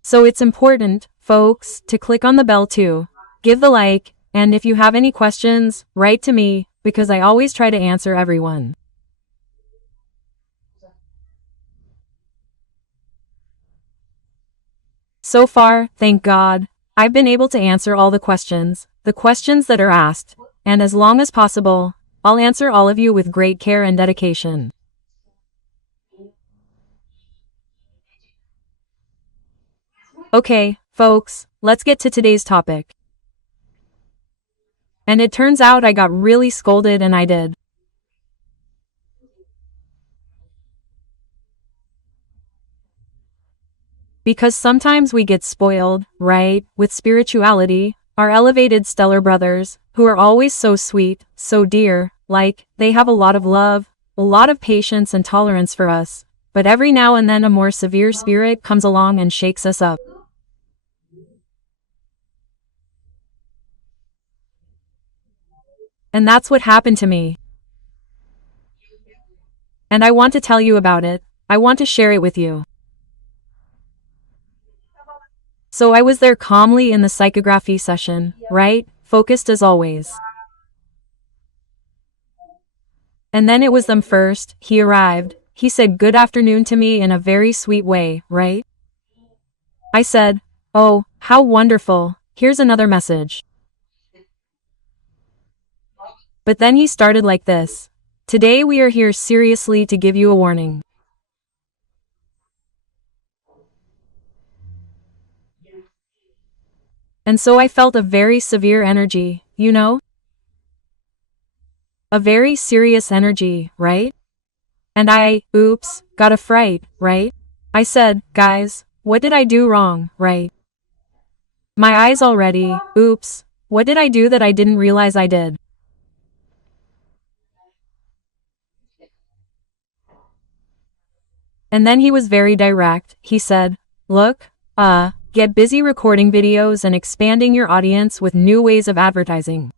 So it's important, folks, to click on the bell too. Give the like, and if you have any questions, write to me, because I always try to answer everyone. So far, thank God, I've been able to answer all the questions that are asked, and as long as possible, I'll answer all of you with great care and dedication. Okay, folks, let's get to today's topic. And it turns out I got really scolded, and I did. Because sometimes we get spoiled, right, with spirituality, our elevated stellar brothers, who are always so sweet, so dear, like, they have a lot of love, a lot of patience and tolerance for us, but every now and then a more severe spirit comes along and shakes us up. And that's what happened to me. And I want to tell you about it. I want to share it with you. So I was there calmly in the psychography session, right? Focused as always. And then it was them first. He arrived. He said good afternoon to me in a very sweet way, right? I said, oh, how wonderful. Here's another message. But then he started like this. Today we are here seriously to give you a warning. And so I felt a very severe energy, you know? A very serious energy, right? And I, oops, got a fright, right? I said, guys, what did I do wrong, right? My eyes already, oops, what did I do that I didn't realize I did? And then he was very direct. He said, look, get busy recording videos and expanding your audience with new ways of advertising.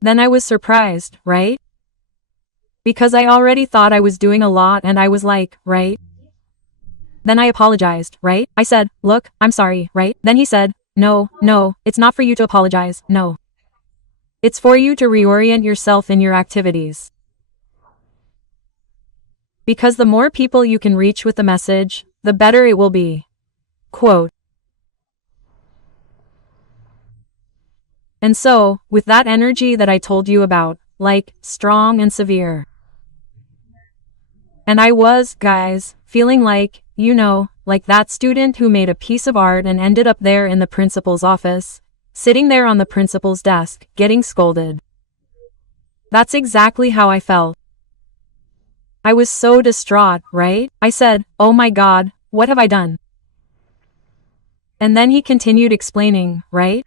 Then I was surprised, right? Because I already thought I was doing a lot and I was like, right? Then I apologized, right? I said, look, I'm sorry, right? Then he said, no, it's not for you to apologize, no. It's for you to reorient yourself in your activities. Because the more people you can reach with the message, the better it will be. Quote. And so, with that energy that I told you about, like, strong and severe. And I was, guys, feeling like, you know, like that student who made a piece of art and ended up there in the principal's office, sitting there on the principal's desk, getting scolded. That's exactly how I felt. I was so distraught, right? I said, "Oh my God, what have I done?" And then he continued explaining, right?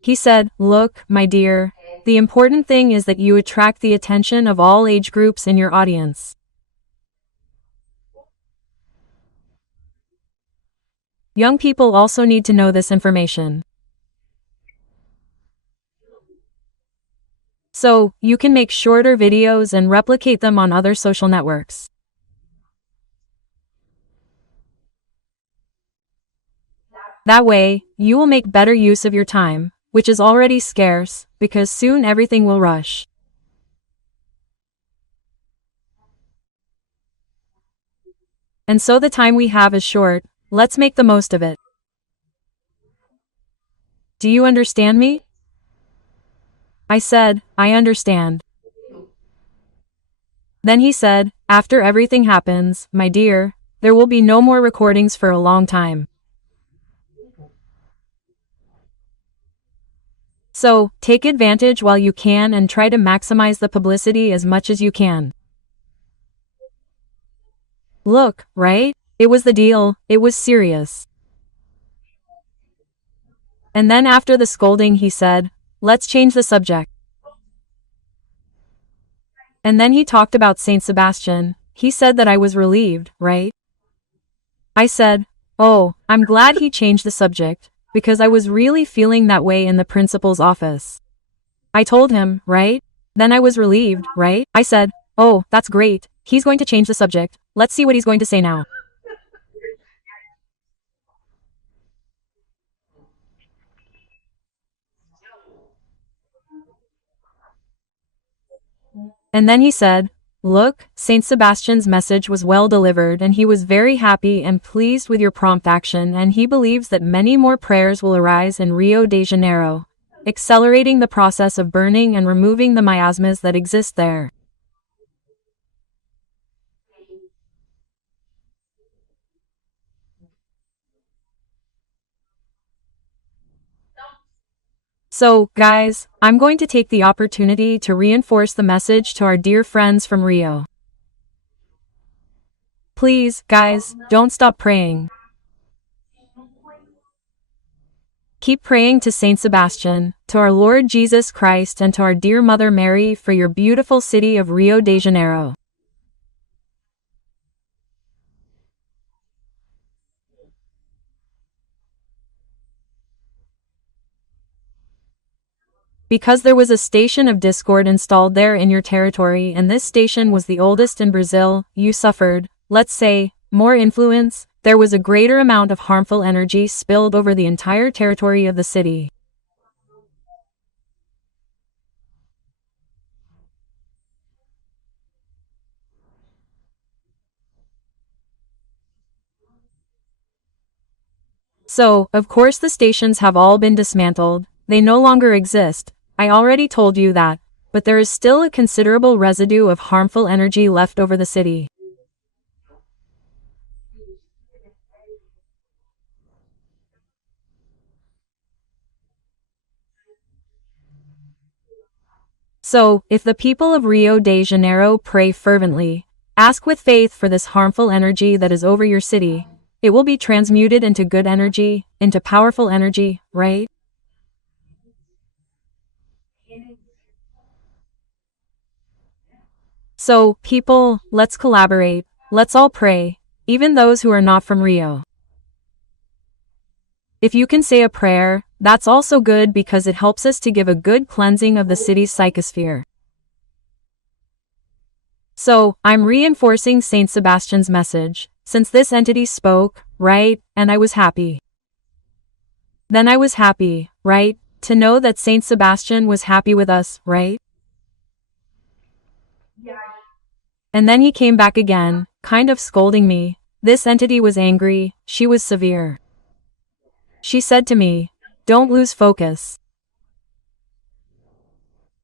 He said, "Look, my dear, the important thing is that you attract the attention of all age groups in your audience. Young people also need to know this information. So, you can make shorter videos and replicate them on other social networks. That way, you will make better use of your time, which is already scarce, because soon everything will rush. And so the time we have is short, let's make the most of it. Do you understand me?" I said, "I understand." Then he said, "After everything happens, my dear, there will be no more recordings for a long time. So, take advantage while you can and try to maximize the publicity as much as you can." Look, right? It was the deal, it was serious. And then after the scolding he said, "Let's change the subject." And then he talked about Saint Sebastian. He said that I was relieved, right? I said, "Oh, I'm glad he changed the subject, because I was really feeling that way in the principal's office." I told him, right? Then I was relieved, right? I said, "Oh, that's great, he's going to change the subject, let's see what he's going to say now." And then he said, "Look, Saint Sebastian's message was well delivered and he was very happy and pleased with your prompt action and he believes that many more prayers will arise in Rio de Janeiro, accelerating the process of burning and removing the miasmas that exist there." So, guys, I'm going to take the opportunity to reinforce the message to our dear friends from Rio. Please, guys, don't stop praying. Keep praying to Saint Sebastian, to our Lord Jesus Christ and to our dear Mother Mary for your beautiful city of Rio de Janeiro. Because there was a station of discord installed there in your territory and this station was the oldest in Brazil, you suffered, let's say, more influence, there was a greater amount of harmful energy spilled over the entire territory of the city. So, of course the stations have all been dismantled, they no longer exist, I already told you that, but there is still a considerable residue of harmful energy left over the city. So, if the people of Rio de Janeiro pray fervently, ask with faith for this harmful energy that is over your city, it will be transmuted into good energy, into powerful energy, right? So, people, let's collaborate, let's all pray, even those who are not from Rio. If you can say a prayer, that's also good because it helps us to give a good cleansing of the city's psychosphere. So, I'm reinforcing Saint Sebastian's message, since this entity spoke, right, and I was happy. Then I was happy, right, to know that Saint Sebastian was happy with us, right? And then he came back again, kind of scolding me. This entity was angry, she was severe. She said to me, "Don't lose focus.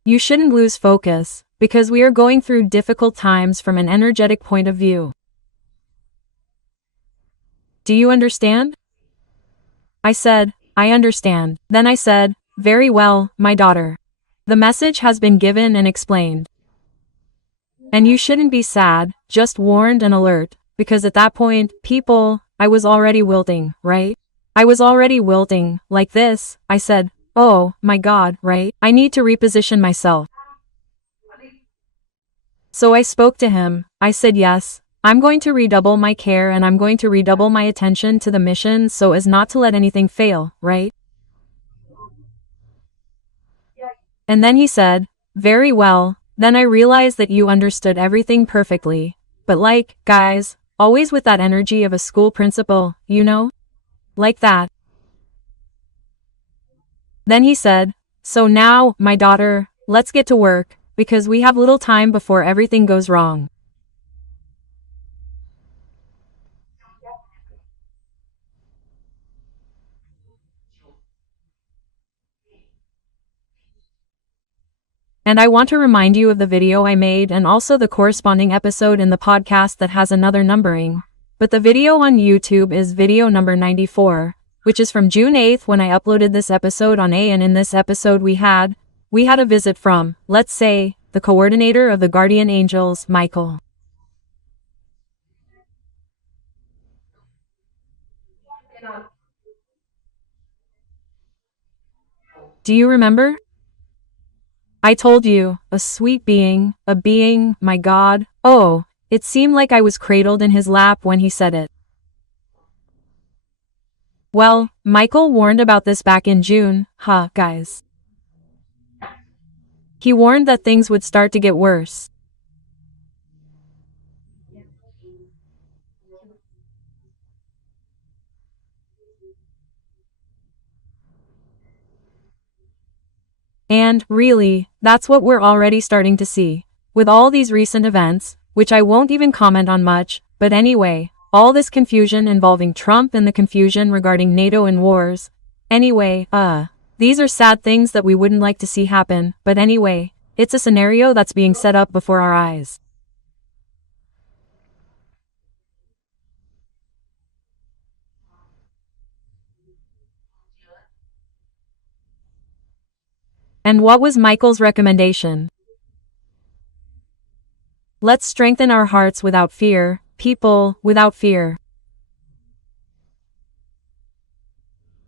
You shouldn't lose focus, because we are going through difficult times from an energetic point of view. Do you understand?" I said, "I understand." Then I said, "Very well, my daughter. The message has been given and explained. And you shouldn't be sad, just warned and alert, because at that point, I was already wilting, right? I was already wilting, like this. I said, oh, my God, right? I need to reposition myself. So I spoke to him. I said, yes, I'm going to redouble my care and I'm going to redouble my attention to the mission so as not to let anything fail, right? And then he said, very well, then I realized that you understood everything perfectly. But like, guys, always with that energy of a school principal, you know? Like that. Then he said, so now, my daughter, let's get to work, because we have little time before everything goes wrong. And I want to remind you of the video I made and also the corresponding episode in the podcast that has another numbering. But the video on YouTube is video number 94, which is from June 8th when I uploaded this episode on A, and in this episode we had a visit from, let's say, the coordinator of the guardian angels, Michael. Do you remember? I told you, a sweet being, my God. Oh, it seemed like I was cradled in his lap when he said it. Well, Michael warned about this back in June, guys. He warned that things would start to get worse. And, really, that's what we're already starting to see. With all these recent events, which I won't even comment on much, but anyway, all this confusion involving Trump and the confusion regarding NATO and wars. Anyway, these are sad things that we wouldn't like to see happen, but anyway, it's a scenario that's being set up before our eyes. And what was Michael's recommendation? Let's strengthen our hearts without fear, people, without fear.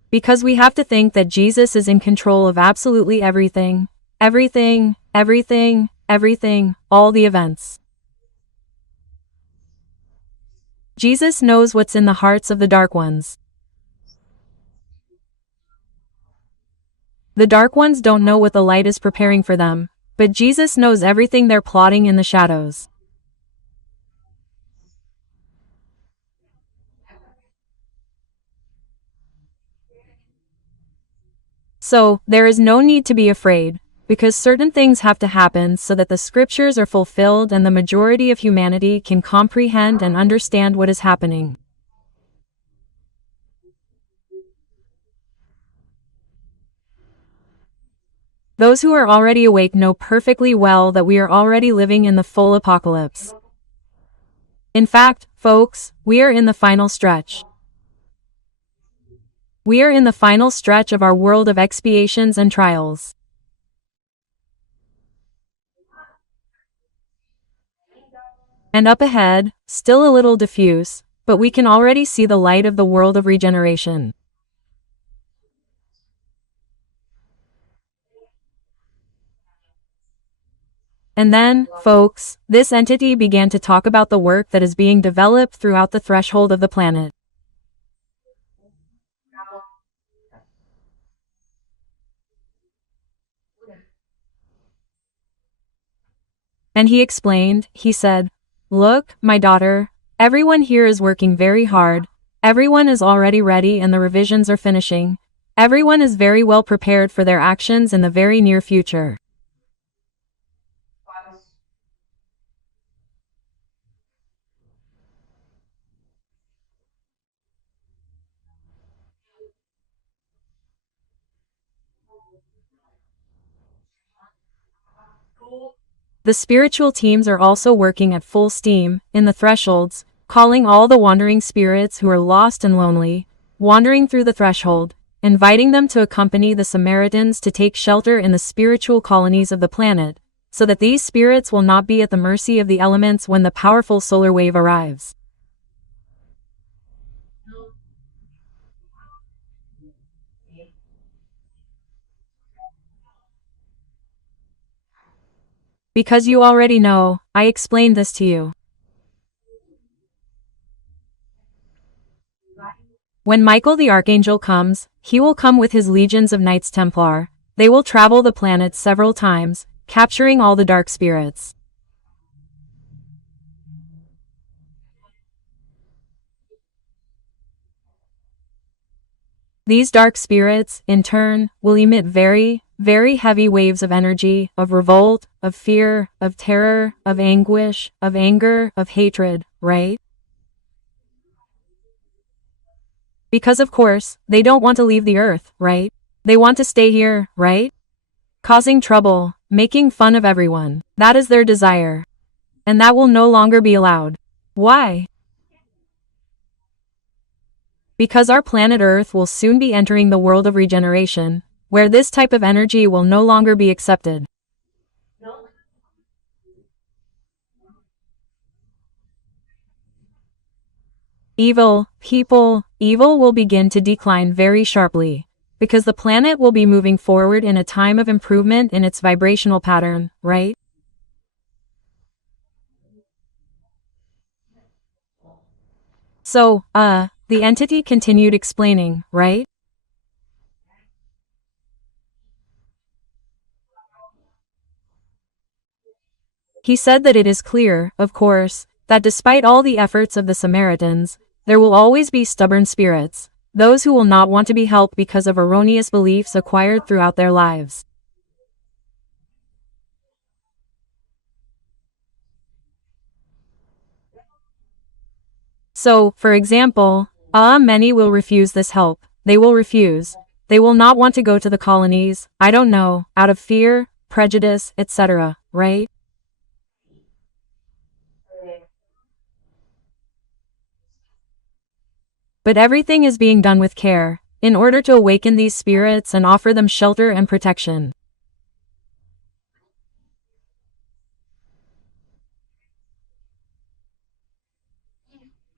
Because we have to think that Jesus is in control of absolutely everything, all the events. Jesus knows what's in the hearts of the dark ones. The dark ones don't know what the light is preparing for them, but Jesus knows everything they're plotting in the shadows. So, there is no need to be afraid, because certain things have to happen so that the scriptures are fulfilled and the majority of humanity can comprehend and understand what is happening. Those who are already awake know perfectly well that we are already living in the full apocalypse. In fact, folks, we are in the final stretch. We are in the final stretch of our world of expiations and trials. And up ahead, still a little diffuse, but we can already see the light of the world of regeneration. And then, folks, this entity began to talk about the work that is being developed throughout the threshold of the planet. And he explained, he said, look, my daughter, everyone here is working very hard, everyone is already ready and the revisions are finishing, everyone is very well prepared for their actions in the very near future. The spiritual teams are also working at full steam, in the thresholds, calling all the wandering spirits who are lost and lonely, wandering through the threshold, inviting them to accompany the Samaritans to take shelter in the spiritual colonies of the planet, so that these spirits will not be at the mercy of the elements when the powerful solar wave arrives. Because you already know, I explained this to you. When Michael the Archangel comes, he will come with his legions of Knights Templar. They will travel the planet several times, capturing all the dark spirits. These dark spirits, in turn, will emit very, very heavy waves of energy, of revolt, of fear, of terror, of anguish, of anger, of hatred, right? Because of course, they don't want to leave the earth, right? They want to stay here, right? Causing trouble, making fun of everyone. That is their desire. And that will no longer be allowed. Why? Because our planet Earth will soon be entering the world of regeneration, where this type of energy will no longer be accepted. Evil will begin to decline very sharply, because the planet will be moving forward in a time of improvement in its vibrational pattern, right? So, the entity continued explaining, right? He said that it is clear, of course, that despite all the efforts of the Samaritans, there will always be stubborn spirits, those who will not want to be helped because of erroneous beliefs acquired throughout their lives. So, for example, many will refuse this help. They will refuse. They will not want to go to the colonies, I don't know, out of fear, prejudice, etc., right? But everything is being done with care, in order to awaken these spirits and offer them shelter and protection.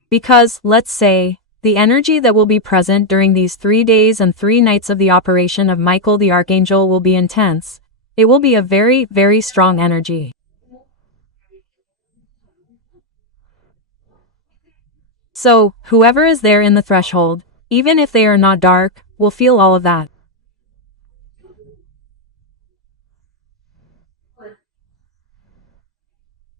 Because, let's say, the energy that will be present during these 3 days and 3 nights of the operation of Michael the Archangel will be intense. It will be a very, very strong energy. So, whoever is there in the threshold, even if they are not dark, will feel all of that.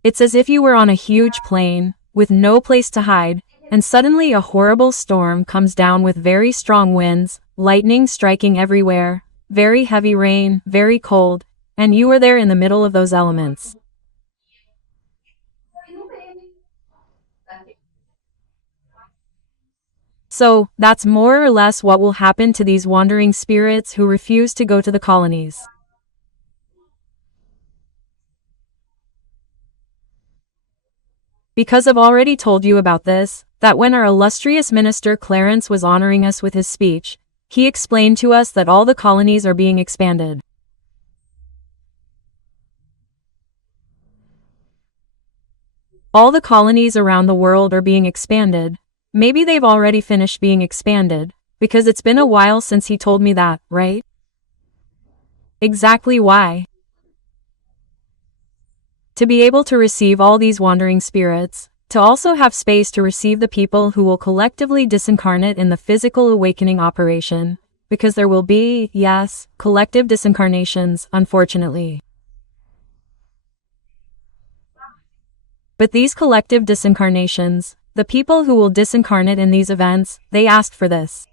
It's as if you were on a huge plane, with no place to hide, and suddenly a horrible storm comes down with very strong winds, lightning striking everywhere, very heavy rain, very cold, and you are there in the middle of those elements. So, that's more or less what will happen to these wandering spirits who refuse to go to the colonies. Because I've already told you about this, that when our illustrious minister Clarence was honoring us with his speech, he explained to us that all the colonies are being expanded. All the colonies around the world are being expanded. Maybe they've already finished being expanded, because it's been a while since he told me that, right? Exactly why? To be able to receive all these wandering spirits, to also have space to receive the people who will collectively disincarnate in the physical awakening operation, because there will be, yes, collective disincarnations, unfortunately. But these collective disincarnations, the people who will disincarnate in these events, they asked for this.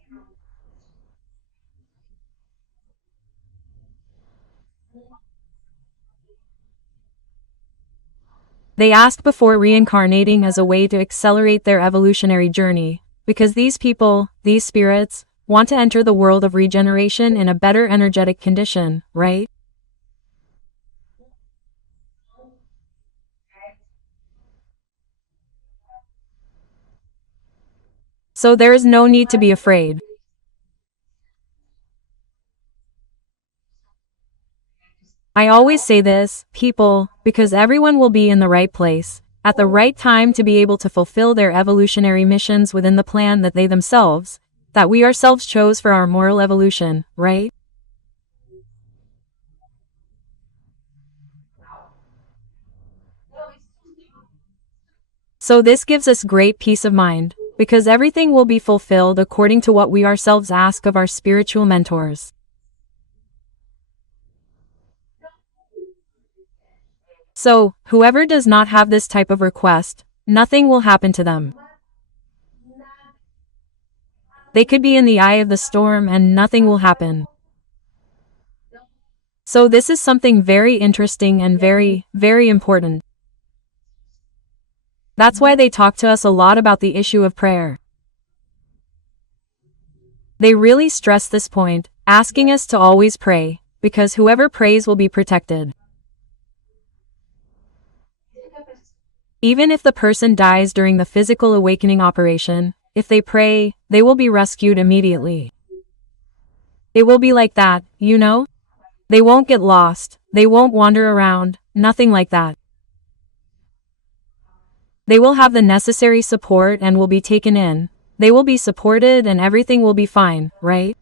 They asked before reincarnating as a way to accelerate their evolutionary journey, because these people, these spirits, want to enter the world of regeneration in a better energetic condition, right? So there is no need to be afraid. I always say this, people, because everyone will be in the right place, at the right time to be able to fulfill their evolutionary missions within the plan that they themselves, that we ourselves chose for our moral evolution, right? So this gives us great peace of mind, because everything will be fulfilled according to what we ourselves ask of our spiritual mentors. So, whoever does not have this type of request, nothing will happen to them. They could be in the eye of the storm and nothing will happen. So this is something very interesting and very, very important. That's why they talk to us a lot about the issue of prayer. They really stress this point, asking us to always pray, because whoever prays will be protected. Even if the person dies during the physical awakening operation, if they pray, they will be rescued immediately. It will be like that, you know? They won't get lost, they won't wander around, nothing like that. They will have the necessary support and will be taken in. They will be supported and everything will be fine, right?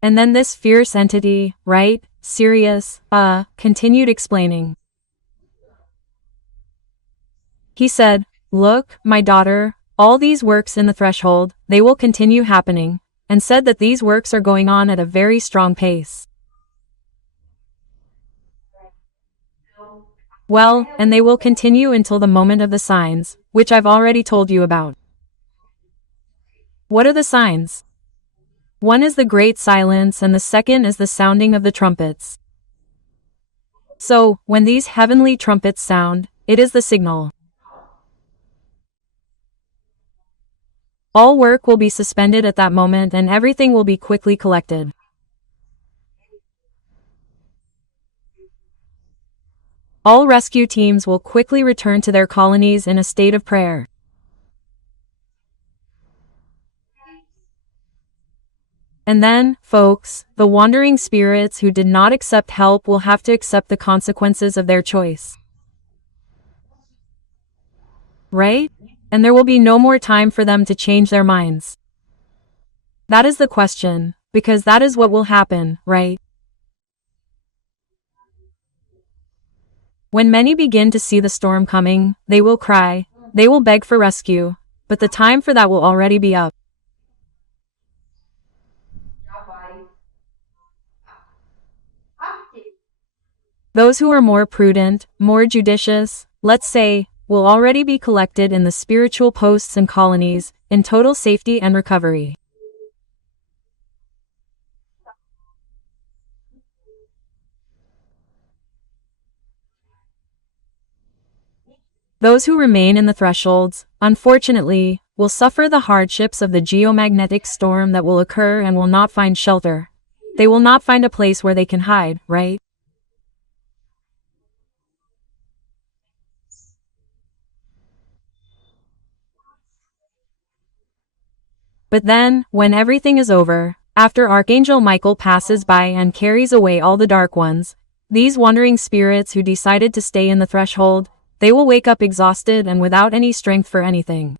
And then this fierce entity, right, Sirius, continued explaining. He said, "Look, my daughter, all these works in the threshold, they will continue happening," and said that these works are going on at a very strong pace. Well, and they will continue until the moment of the signs, which I've already told you about. What are the signs? One is the great silence and the second is the sounding of the trumpets. So, when these heavenly trumpets sound, it is the signal. All work will be suspended at that moment and everything will be quickly collected. All rescue teams will quickly return to their colonies in a state of prayer. And then, folks, the wandering spirits who did not accept help will have to accept the consequences of their choice. Right? And there will be no more time for them to change their minds. That is the question, because that is what will happen, right? When many begin to see the storm coming, they will cry, they will beg for rescue, but the time for that will already be up. Those who are more prudent, more judicious, let's say, will already be collected in the spiritual posts and colonies, in total safety and recovery. Those who remain in the thresholds, unfortunately, will suffer the hardships of the geomagnetic storm that will occur and will not find shelter. They will not find a place where they can hide, right? But then, when everything is over, after Archangel Michael passes by and carries away all the dark ones, these wandering spirits who decided to stay in the threshold, they will wake up exhausted and without any strength for anything.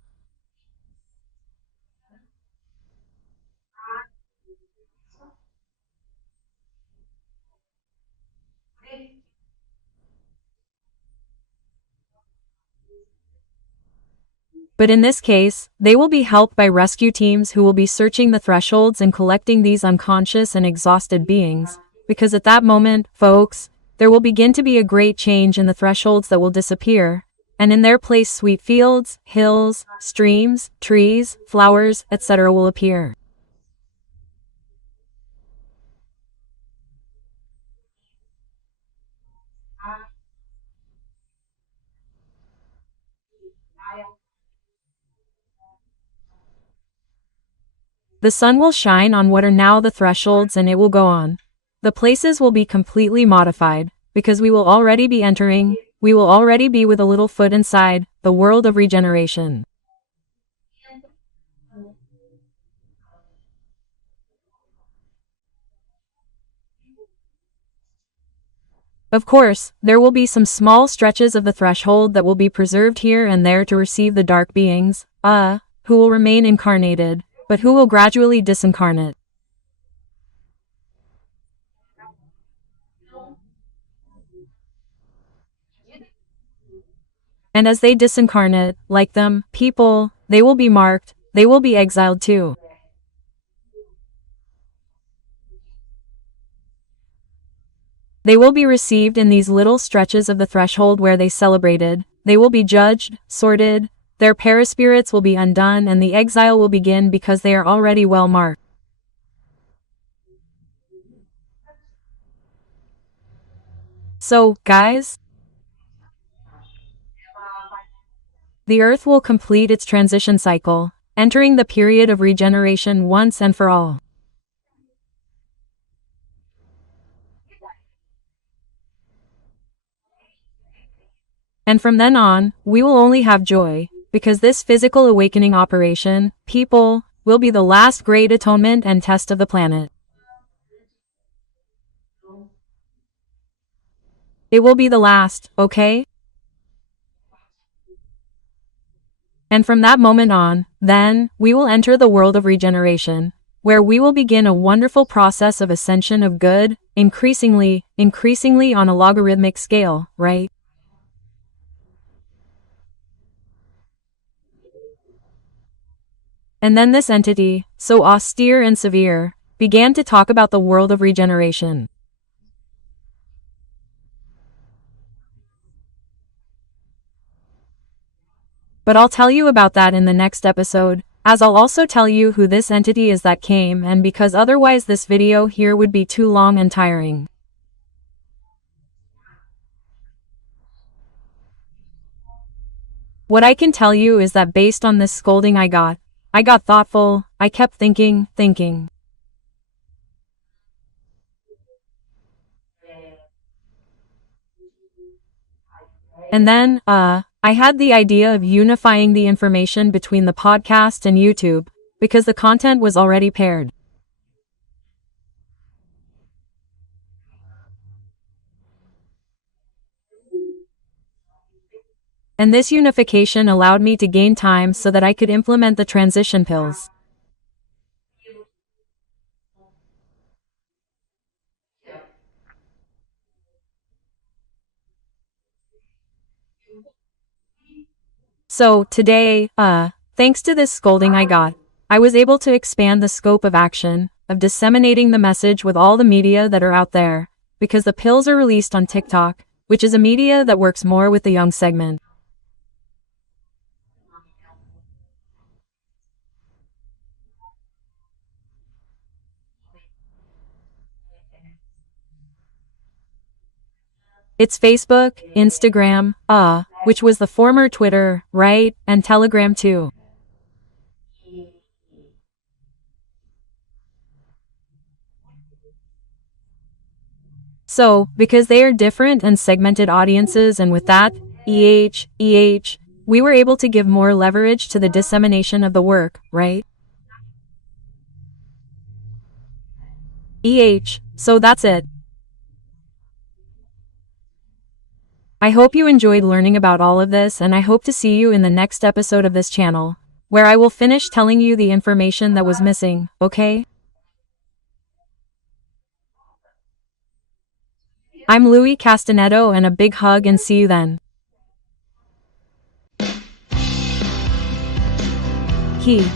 But in this case, they will be helped by rescue teams who will be searching the thresholds and collecting these unconscious and exhausted beings, because at that moment, folks, there will begin to be a great change in the thresholds that will disappear, and in their place sweet fields, hills, streams, trees, flowers, etc. will appear. The sun will shine on what are now the thresholds and it will go on. The places will be completely modified, because we will already be entering, we will already be with a little foot inside, the world of regeneration. Of course, there will be some small stretches of the threshold that will be preserved here and there to receive the dark beings, who will remain incarnated, but who will gradually disincarnate. And as they disincarnate, like them, people, they will be marked, they will be exiled too. They will be received in these little stretches of the threshold where they celebrated, they will be judged, sorted, their paraspirits will be undone and the exile will begin because they are already well marked. So, guys, the Earth will complete its transition cycle, entering the period of regeneration once and for all. And from then on, we will only have joy, because this physical awakening operation, people, will be the last great atonement and test of the planet. It will be the last, okay? And from that moment on, then, we will enter the world of regeneration, where we will begin a wonderful process of ascension of good, increasingly on a logarithmic scale, right? And then this entity, so austere and severe, began to talk about the world of regeneration. But I'll tell you about that in the next episode, as I'll also tell you who this entity is that came and because otherwise this video here would be too long and tiring. What I can tell you is that based on this scolding I got thoughtful, I kept thinking. And then, I had the idea of unifying the information between the podcast and YouTube, because the content was already paired. And this unification allowed me to gain time so that I could implement the transition pills. So, today, thanks to this scolding I was able to expand the scope of action, of disseminating the message with all the media that are out there, because the pills are released on TikTok, which is a media that works more with the young segment. It's Facebook, Instagram, which was the former Twitter, right, and Telegram too. So, because they are different and segmented audiences and with that, we were able to give more leverage to the dissemination of the work, right? So that's it. I hope you enjoyed learning about all of this and I hope to see you in the next episode of this channel, where I will finish telling you the information that was missing, okay? I'm Louise Castanhedo and a big hug and see you then. He.